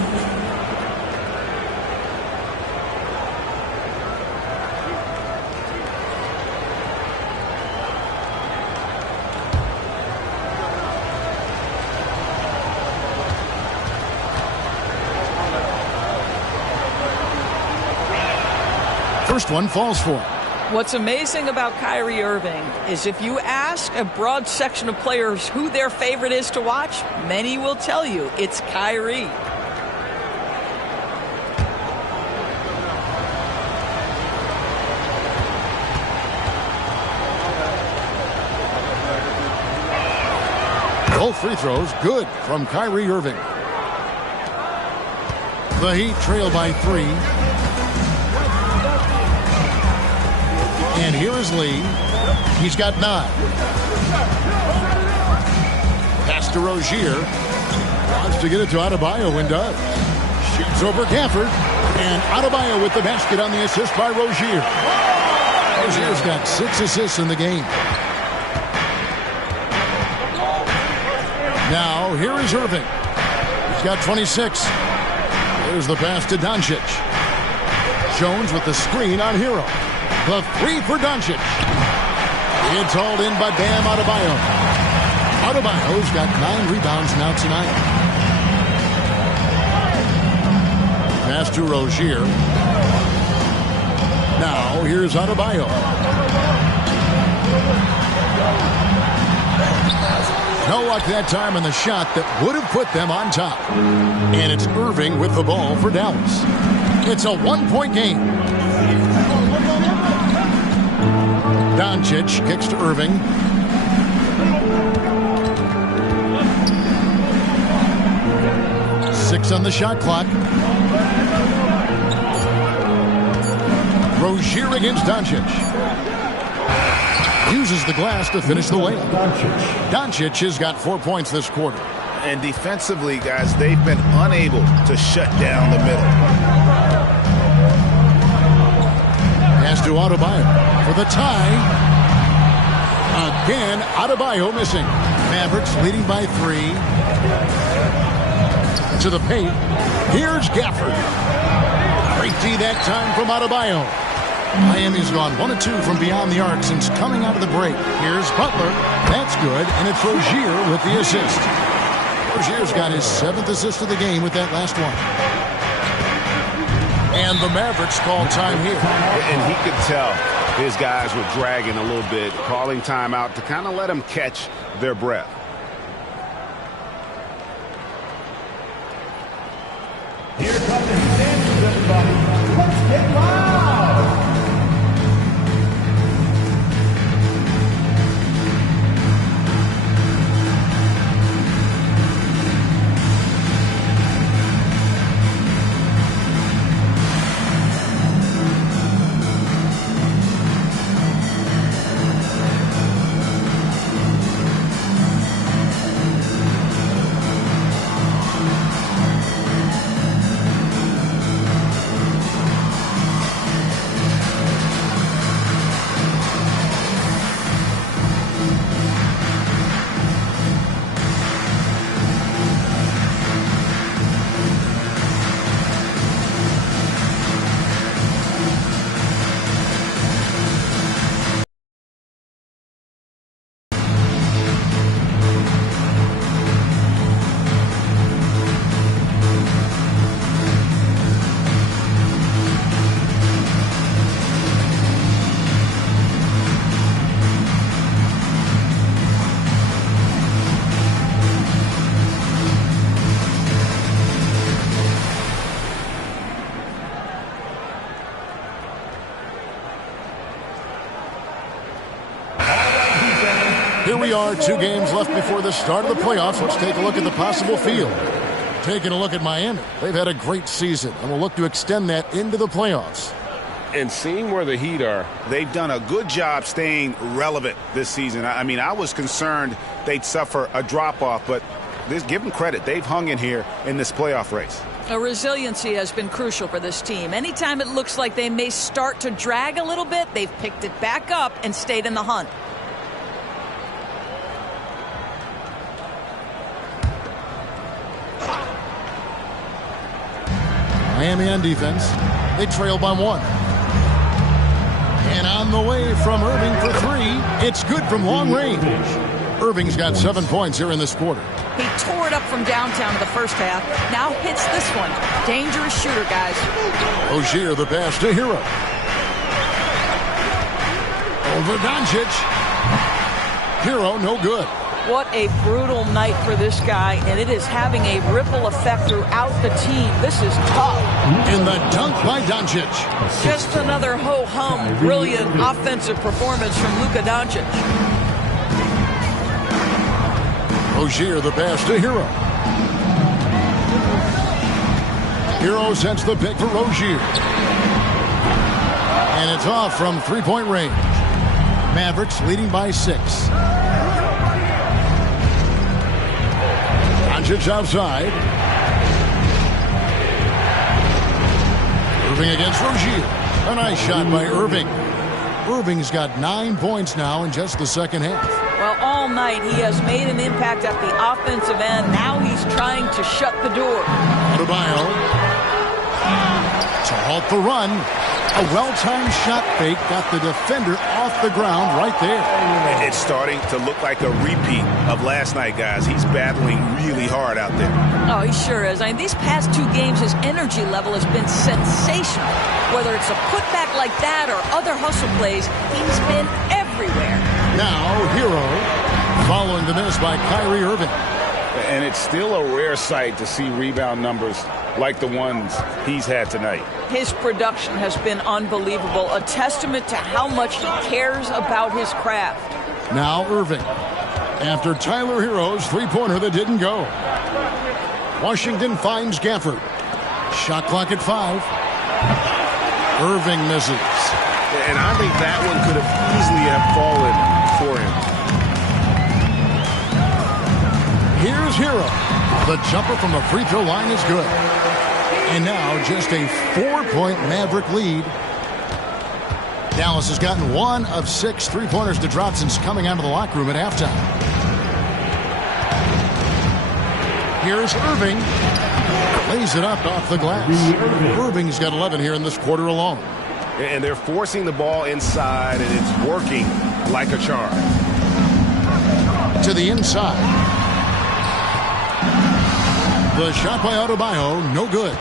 First one falls for him. What's amazing about Kyrie Irving is if you ask a broad section of players who their favorite is to watch, many will tell you it's Kyrie. Both free throws good from Kyrie Irving. The Heat trail by 3. And here is Lee. He's got 9. Pass to Rozier. Wants to get it to Adebayo and does. Shoots over Gafford. And Adebayo with the basket on the assist by Rozier. Rozier's got 6 assists in the game. Now, here is Irving. He's got 26. There's the pass to Doncic. Jones with the screen on Hero. The 3 for Doncic. It's hauled in by Bam Adebayo. Adebayo's got 9 rebounds now tonight. Pass to Rozier. Now, here's Adebayo. No luck that time on the shot that would have put them on top. And it's Irving with the ball for Dallas. It's a 1-point game. Doncic kicks to Irving. Six on the shot clock. Rozier against Doncic. Uses the glass to finish the layup. Doncic has got 4 points this quarter. And defensively, guys, they've been unable to shut down the middle. Pass to Adebayo for the tie. Again, Adebayo missing. Mavericks leading by 3. To the paint. Here's Gafford. Great D that time from Adebayo. Miami's gone 1 of 2 from beyond the arc since coming out of the break. Here's Butler. That's good, and it's Rozier with the assist. Rozier's got his 7th assist of the game with that last one. And the Mavericks call time here. And he could tell his guys were dragging a little bit, calling timeout to kind of let them catch their breath. Here comes the standards, everybody. Let's get loud. Here we are, 2 games left before the start of the playoffs. Let's take a look at the possible field. Taking a look at Miami. They've had a great season, and will look to extend that into the playoffs. And seeing where the Heat are, they've done a good job staying relevant this season. I mean, I was concerned they'd suffer a drop-off, but give them credit. They've hung in here in this playoff race. Resiliency has been crucial for this team. Anytime it looks like they may start to drag a little bit, they've picked it back up and stayed in the hunt. Miami on defense. They trail by 1. And on the way from Irving for 3. It's good from long range. Irving's got 7 points here in this quarter. He tore it up from downtown in the first half. Now hits this one. Dangerous shooter, guys. Rozier, the pass to Hero. Over Doncic. Hero, no good. What a brutal night for this guy, and it is having a ripple effect throughout the team. This is tough. In the dunk by Doncic. Just another ho-hum, brilliant offensive performance from Luka Doncic. Rozier, the pass to Hero. Hero sends the pick for Rozier. And it's off from 3-point range. Mavericks leading by 6. Doncic outside. Irving against Rozier. A nice shot by Irving. Irving's got 9 points now in just the second half. Well, all night he has made an impact at the offensive end. Now he's trying to shut the door. Adebayo to halt the run. A well-timed shot fake got the defender off the ground right there. It's starting to look like a repeat of last night, guys. He's battling really hard out there. Oh, he sure is. I mean, these past 2 games, his energy level has been sensational. Whether it's a putback like that or other hustle plays, he's been everywhere. Now, Hero following the miss by Kyrie Irving. And it's still a rare sight to see rebound numbers like the ones he's had tonight. His production has been unbelievable, a testament to how much he cares about his craft. Now Irving, after Tyler Hero's 3-pointer that didn't go. Washington finds Gafford. Shot clock at 5. Irving misses. And I think that one could have easily have fallen for him. Here's Hero. The jumper from the free throw line is good. And now just a 4-point Maverick lead. Dallas has gotten 1 of 6 3-pointers to drop since coming out of the locker room at halftime. Here's Irving. Lays it up off the glass. Irving's got 11 here in this quarter alone. And they're forcing the ball inside, and it's working like a charm. To the inside. The shot by Adebayo, no good.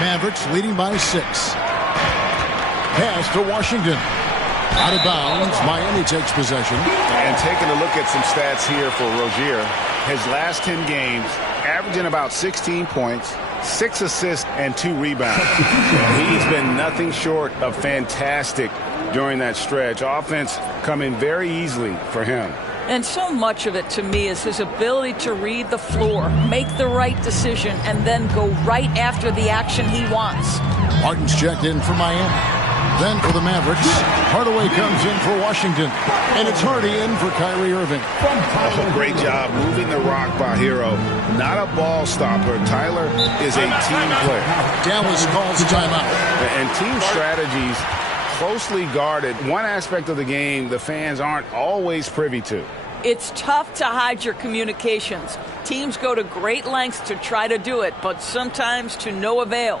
Mavericks leading by 6. Pass to Washington. Out of bounds. Miami takes possession. And taking a look at some stats here for Rozier, his last 10 games, averaging about 16 points, 6 assists, and 2 rebounds. He's been nothing short of fantastic during that stretch. Offense coming very easily for him. And so much of it, to me, is his ability to read the floor, make the right decision, and then go right after the action he wants. Harden's checked in for Miami. Then for the Mavericks, Hardaway comes in for Washington. And it's Hardy in for Kyrie Irving. Oh, great job moving the rock by Hero. Not a ball stopper. Tyler is a team player. Dallas calls timeout. And team strategies closely guarded. One aspect of the game the fans aren't always privy to. It's tough to hide your communications. Teams go to great lengths to try to do it, but sometimes to no avail.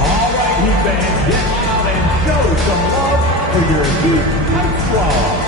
All right, you fans, get out and show some love for your Heat High Squad.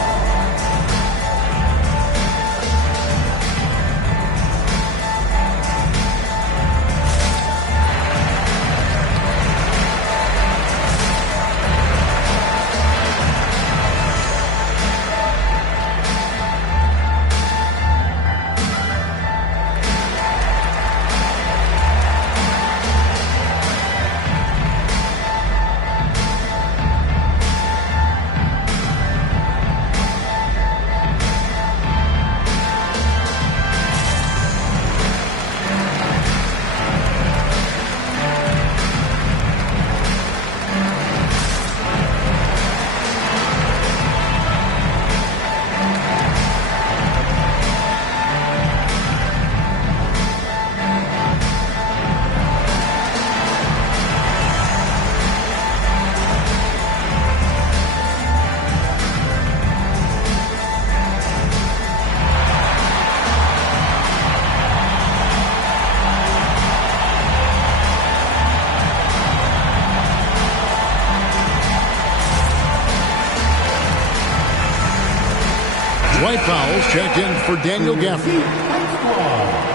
White fouls checked in for Daniel Gafford.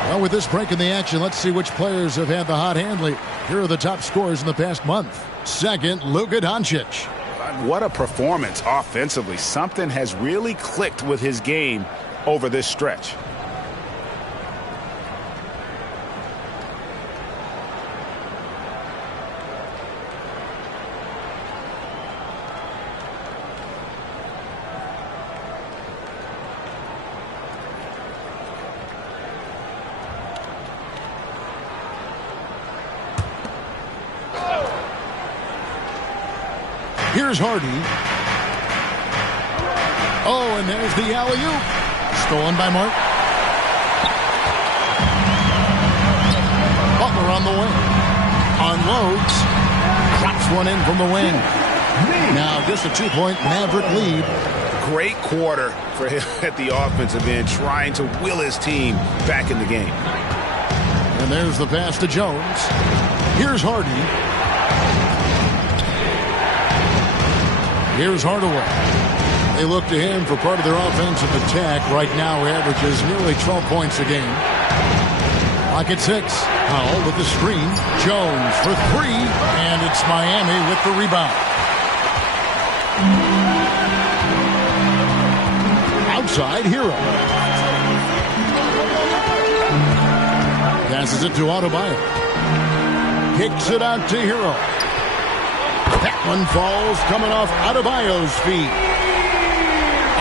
Well, with this break in the action, let's see which players have had the hot hand lately. Here are the top scorers in the past month. Second, Luka Doncic. What a performance offensively. Something has really clicked with his game over this stretch. Here's Hardy. Oh, and there's the alley-oop. Stolen by Mark. Butler on the wing. Unloads. Drops one in from the wing. Now just a 2-point Maverick lead. Great quarter for him at the offensive end, trying to will his team back in the game. And there's the pass to Jones. Here's Hardy. Here's Hardaway. They look to him for part of their offensive attack. Right now, he averages nearly 12 points a game. Clock at 6. Powell with the screen. Jones for 3. And it's Miami with the rebound. Outside, Hero. Passes it to Adebayo. Kicks it out to Hero. That one falls coming off Adebayo's feet.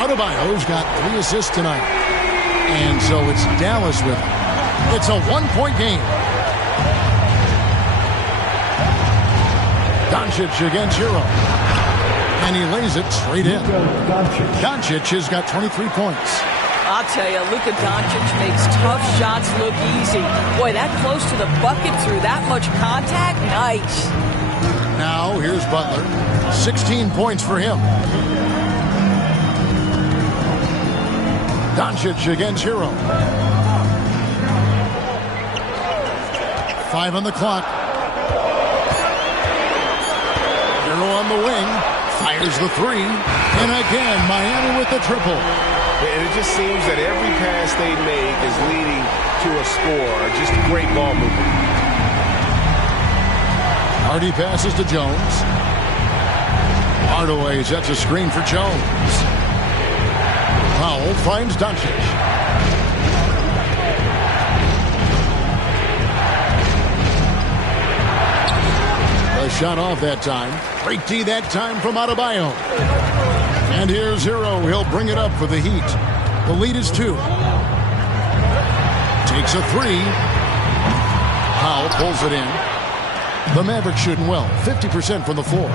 Adebayo's got 3 assists tonight. And so it's Dallas with him. It's a 1-point game. Doncic against Hero. And he lays it straight in. Doncic has got 23 points. I'll tell you, Luka Doncic makes tough shots look easy. Boy, that close to the bucket through that much contact, nice. Now, here's Butler. 16 points for him. Doncic against Hero. 5 on the clock. Hero on the wing. Fires the 3. And again, Miami with the triple. And it just seems that every pass they make is leading to a score. Just great ball movement. Hardy passes to Jones. Hardaway sets a screen for Jones. Powell finds Doncic. A shot off that time. Great D that time from Adebayo. And here's Hero. He'll bring it up for the Heat. The lead is 2. Takes a 3. Powell pulls it in. The Mavericks shooting well. 50% from the floor.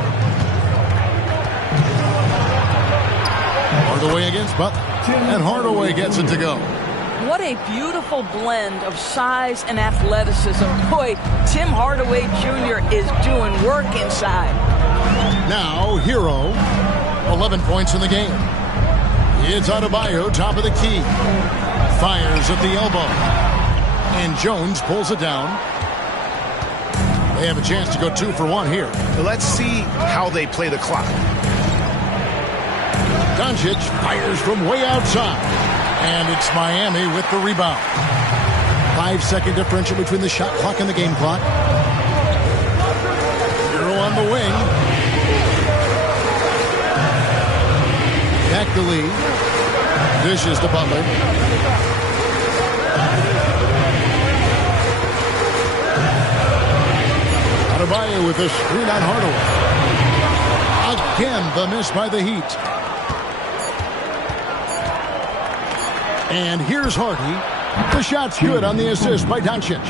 Hardaway against Butler. And Hardaway gets it to go. What a beautiful blend of size and athleticism. Boy, Tim Hardaway Jr. is doing work inside. Now, Hero. 11 points in the game. It's Adebayo, top of the key. Fires at the elbow. And Jones pulls it down. They have a chance to go 2 for 1 here. Let's see how they play the clock. Doncic fires from way outside. And it's Miami with the rebound. 5-second differential between the shot clock and the game clock. Hero on the wing. Back the lead. Dishes to Butler. Adebayo with a screen on Hardaway. Again, the miss by the Heat. And here's Hardy. The shot's good on the assist by Doncic.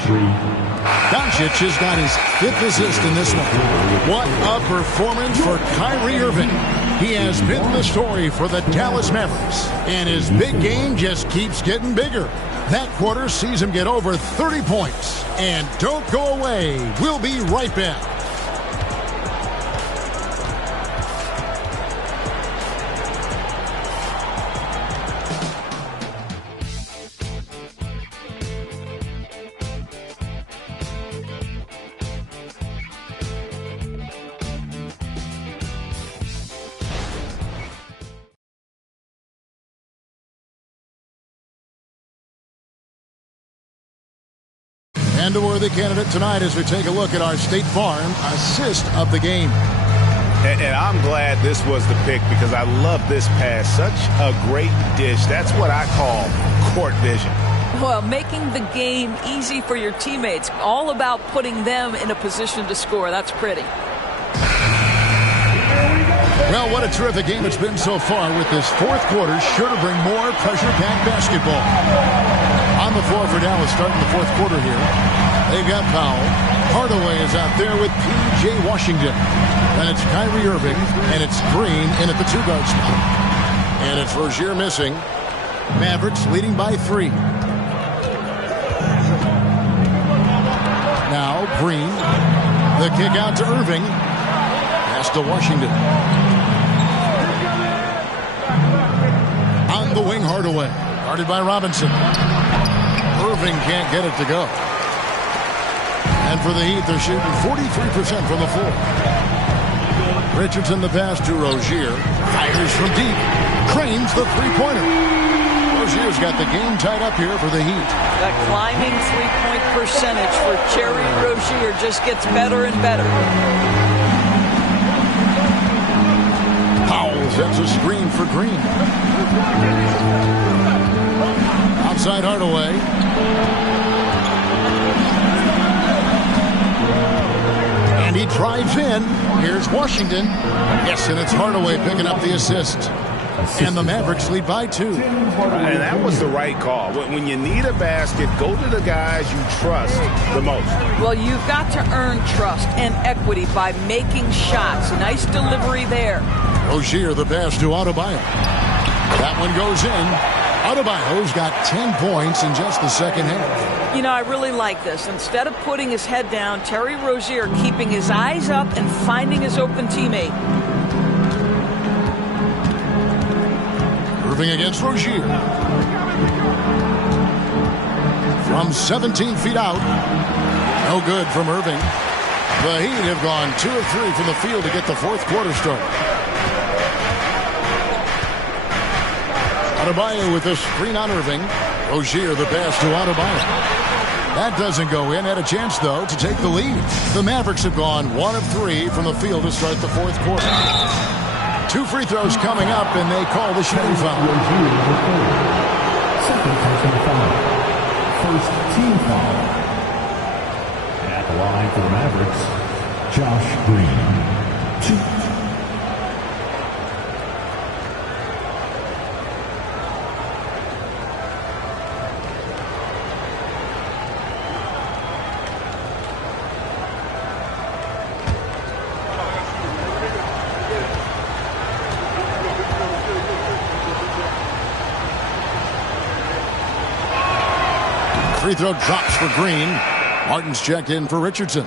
Doncic has got his 5th assist in this one. What a performance for Kyrie Irving. He has been the story for the Dallas Mavericks. And his big game just keeps getting bigger. That quarter sees him get over 30 points. And don't go away. We'll be right back. And a worthy candidate tonight as we take a look at our State Farm assist of the game. And I'm glad this was the pick because I love this pass. Such a great dish. That's what I call court vision. Well, making the game easy for your teammates. All about putting them in a position to score. That's pretty. Well, what a terrific game it's been so far with this 4th quarter. Sure to bring more pressure-packed basketball. On the floor for Dallas starting the 4th quarter here. They've got Powell. Hardaway is out there with P.J. Washington. Then it's Kyrie Irving, and it's Green in at the 2-guard spot. And it's Rozier missing. Mavericks leading by 3. Now Green. The kick out to Irving. Pass to Washington. On the wing, Hardaway. Guarded by Robinson. Irving can't get it to go. And for the Heat, they're shooting 43% from the floor. Richardson the pass to Rozier. Fires from deep. Cranes the three-pointer. Rozier's got the game tied up here for the Heat. That climbing three-point percentage for Terry Rozier just gets better and better. Powell sets a screen for Green. Outside Hardaway. And he drives in. Here's Washington. Yes, and it's Hardaway picking up the assist. And the Mavericks lead by 2. And that was the right call. When you need a basket, go to the guys you trust the most. Well, you've got to earn trust and equity by making shots. Nice delivery there. Rozier the pass to Adebayo. That one goes in. Adebayo's got 10 points in just the second half. You know, I really like this. Instead of putting his head down, Terry Rozier keeping his eyes up and finding his open teammate. Irving against Rozier. From 17 feet out. No good from Irving. The Heat have gone 2 of 3 from the field to get the 4th quarter started. Adebayo with a screen on Irving. Rozier the pass to Adebayo. That doesn't go in. Had a chance, though, to take the lead. The Mavericks have gone 1 of 3 from the field to start the fourth quarter. 2 free throws coming up, and they call the shooting foul. Second personal foul. First team foul. At the line for the Mavericks, Josh Green. 2. Free throw drops for Green. Martin's checked in for Richardson.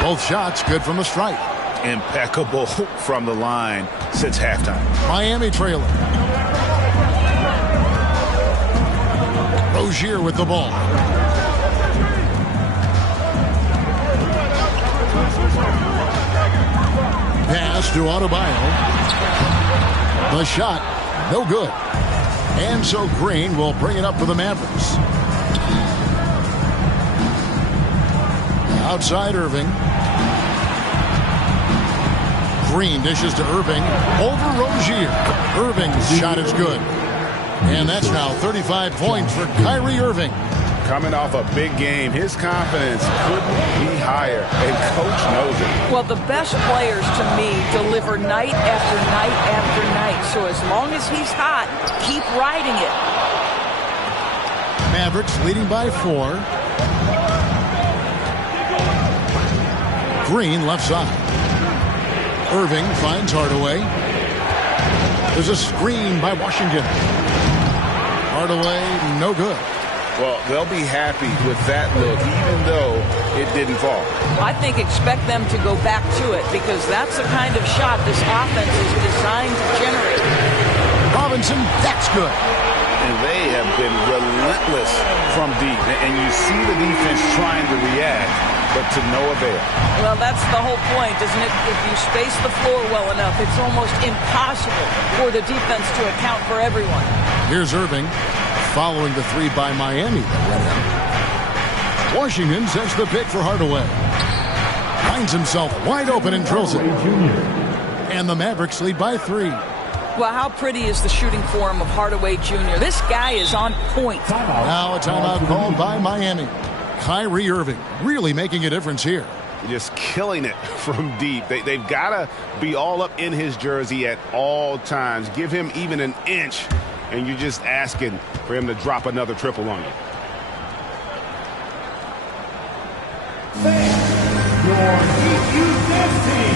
Both shots good from the stripe. Impeccable from the line since halftime. Miami trailing. Rozier with the ball. Pass to Adebayo. The shot, no good. And so Green will bring it up for the Mavericks. Outside Irving. Green dishes to Irving. Over Rozier. Irving's shot is good. And that's now 35 points for Kyrie Irving. Coming off a big game, his confidence couldn't be higher, and coach knows it. Well, the best players, to me, deliver night after night after night. So as long as he's hot, keep riding it. Mavericks leading by 4. Green left side. Irving finds Hardaway. There's a screen by Washington. Hardaway, no good. Well, they'll be happy with that look, even though it didn't fall. I think expect them to go back to it because that's the kind of shot this offense is designed to generate. Robinson, that's good. And they have been relentless from deep. And you see the defense trying to react, but to no avail. Well, that's the whole point, isn't it? If you space the floor well enough, it's almost impossible for the defense to account for everyone. Here's Irving following the 3 by Miami that went in. Washington sets the pick for Hardaway. Finds himself wide open and drills it. And the Mavericks lead by 3. Well, how pretty is the shooting form of Hardaway Jr.? This guy is on point. Now a timeout called by Miami. Kyrie Irving really making a difference here. Just killing it from deep. They've got to be all up in his jersey at all times. Give him even an inch, and you're just asking for him to drop another triple on you. Your DQ team.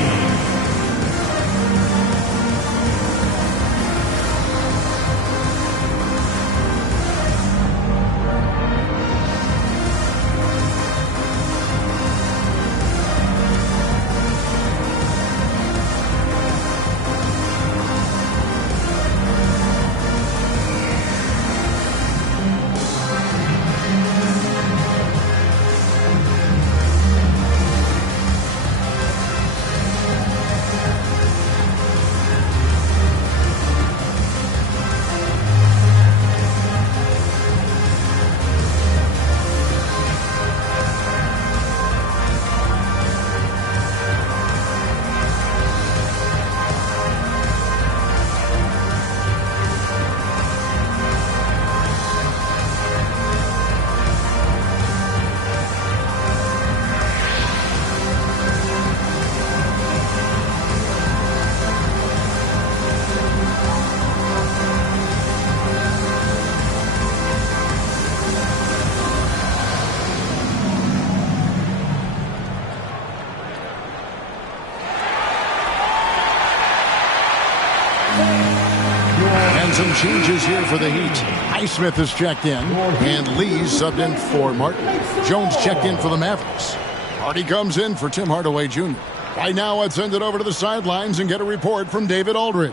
And some changes here for the Heat. Highsmith is checked in, and Lee's subbed in for Martin. Jones checked in for the Mavericks. Hardy comes in for Tim Hardaway Jr. Right now, let's send it over to the sidelines and get a report from David Aldridge.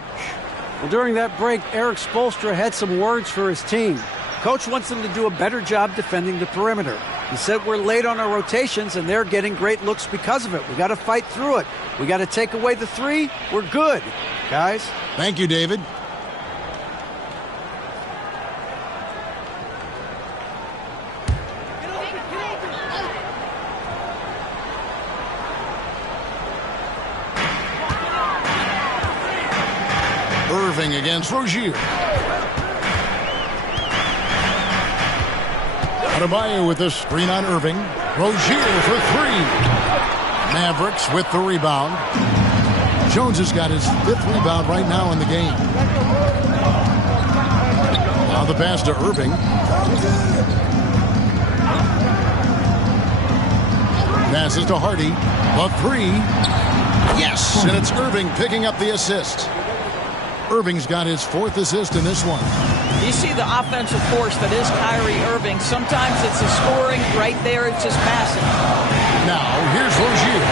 Well, during that break, Eric Spoelstra had some words for his team. Coach wants them to do a better job defending the perimeter. He said we're late on our rotations, and they're getting great looks because of it. We got to fight through it. We got to take away the three. We're good, guys. Thank you, David. Irving against Rozier. Adebayo with the screen on Irving. Rozier for three. Mavericks with the rebound. Jones has got his 5th rebound right now in the game. Now the pass to Irving. Passes to Hardy. The three. Yes, and it's Irving picking up the assist. Irving's got his 4th assist in this one. You see the offensive force that is Kyrie Irving. Sometimes it's the scoring. Right there, it's just passing. Now, here's Rozier.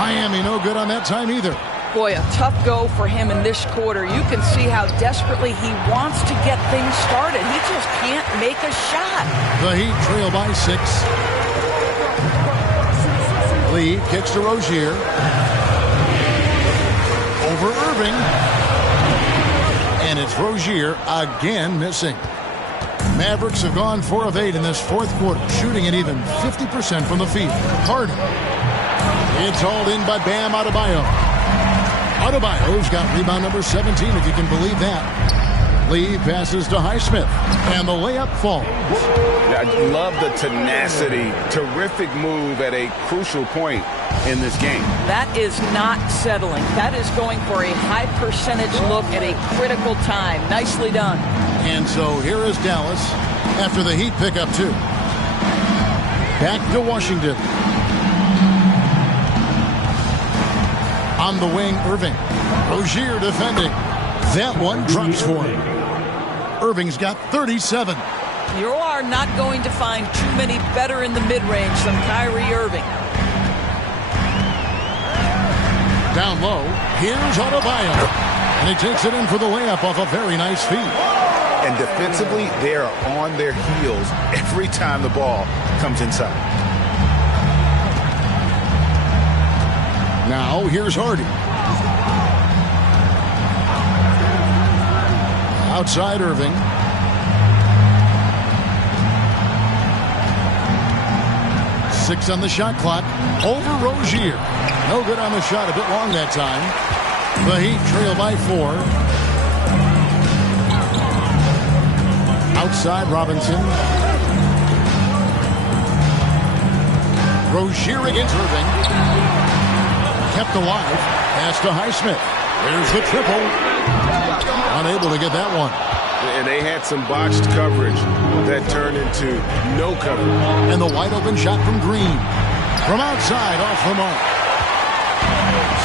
Miami no good on that time either. Boy, a tough go for him in this quarter. You can see how desperately he wants to get things started. He just can't make a shot. The Heat trail by 6. Lee kicks to Rozier. Over Irving. And it's Rozier again missing. Mavericks have gone 4 of 8 in this 4th quarter, shooting at even 50% from the field. Harden. It's hauled in by Bam Adebayo. Adebayo's got rebound number 17, if you can believe that. Lee passes to Highsmith, and the layup falls. I love the tenacity. Terrific move at a crucial point in this game. That is not settling. That is going for a high percentage look at a critical time. Nicely done. And so here is Dallas after the Heat pick up 2. Back to Washington. On the wing, Irving. Rozier defending. That one drops for him. Irving's got 37. You are not going to find too many better in the mid-range than Kyrie Irving. Down low, here's Adebayo. And he takes it in for the layup off a very nice feed. And defensively, they are on their heels every time the ball comes inside. Now, here's Hardy. Outside Irving. Six on the shot clock. Over Rozier. No good on the shot. A bit long that time. The Heat trail by 4. Outside Robinson. Rozier against Irving. Kept alive. Pass to Highsmith. There's the triple. Unable to get that one. And they had some botched coverage that turned into no coverage. And the wide open shot from Green. From outside, off the mark.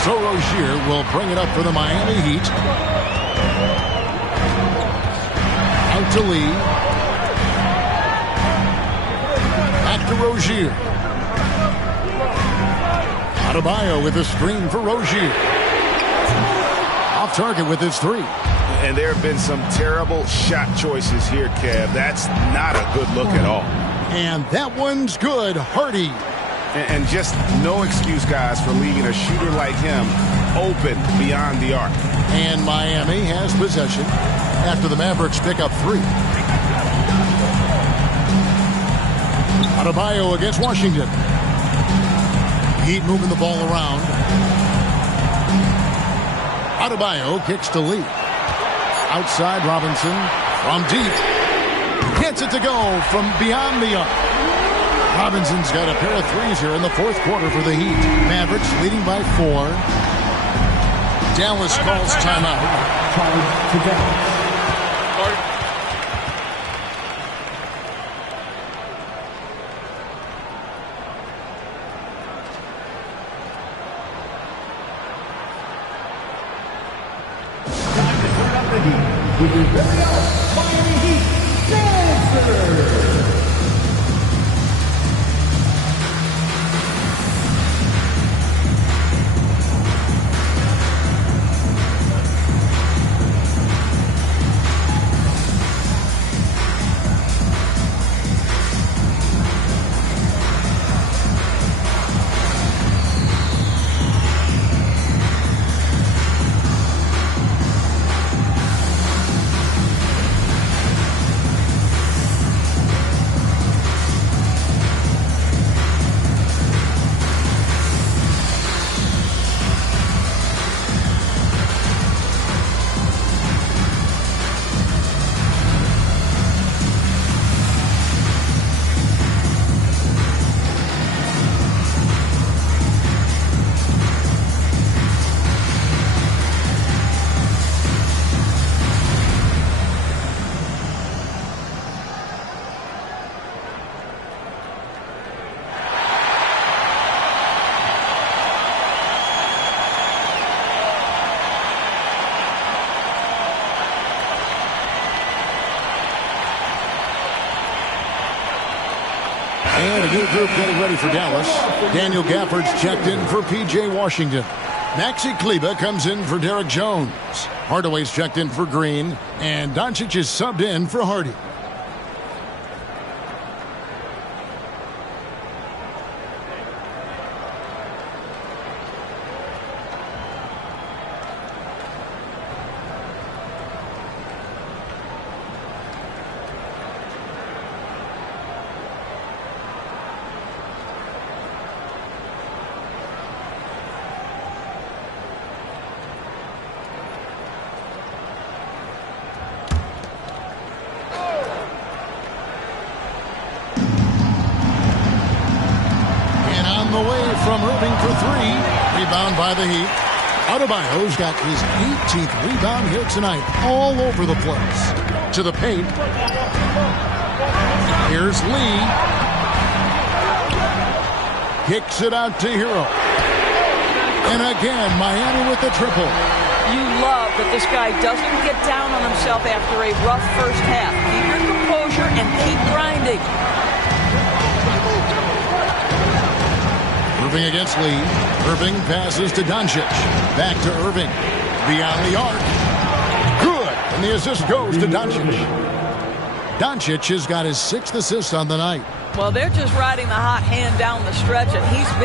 So Rozier will bring it up for the Miami Heat. Out to Lee. Back to Rozier. Adebayo with a screen for Rozier. Off target with his 3. And there have been some terrible shot choices here, Kev. That's not a good look at all. And that one's good. Hardy. And just no excuse, guys, for leaving a shooter like him open beyond the arc. And Miami has possession after the Mavericks pick up 3. Adebayo against Washington. Heat moving the ball around. Adebayo kicks to Lee. Outside Robinson from deep. Gets it to go from beyond the arc. Robinson's got a pair of 3s here in the 4th quarter for the Heat. Mavericks leading by 4. Dallas calls timeout. Charge to Dallas. With your very own Miami Heat Dancer. new group getting ready for Dallas. Daniel Gafford's checked in for P.J. Washington. Maxi Kleba comes in for Derek Jones. Hardaway's checked in for Green. And Doncic is subbed in for Hardy. Away from Irving for three. Rebound by the Heat. Adebayo's got his 18th rebound here tonight. All over the place. To the paint. Here's Lee. Kicks it out to Hero. And again, Miami with the triple. You love that this guy doesn't get down on himself after a rough first half. Keep your composure and keep grinding. Irving against Lee. Irving passes to Doncic. Back to Irving. Beyond the arc. Good. And the assist goes to Doncic. Doncic has got his 6th assist on the night. Well, they're just riding the hot hand down the stretch, and he's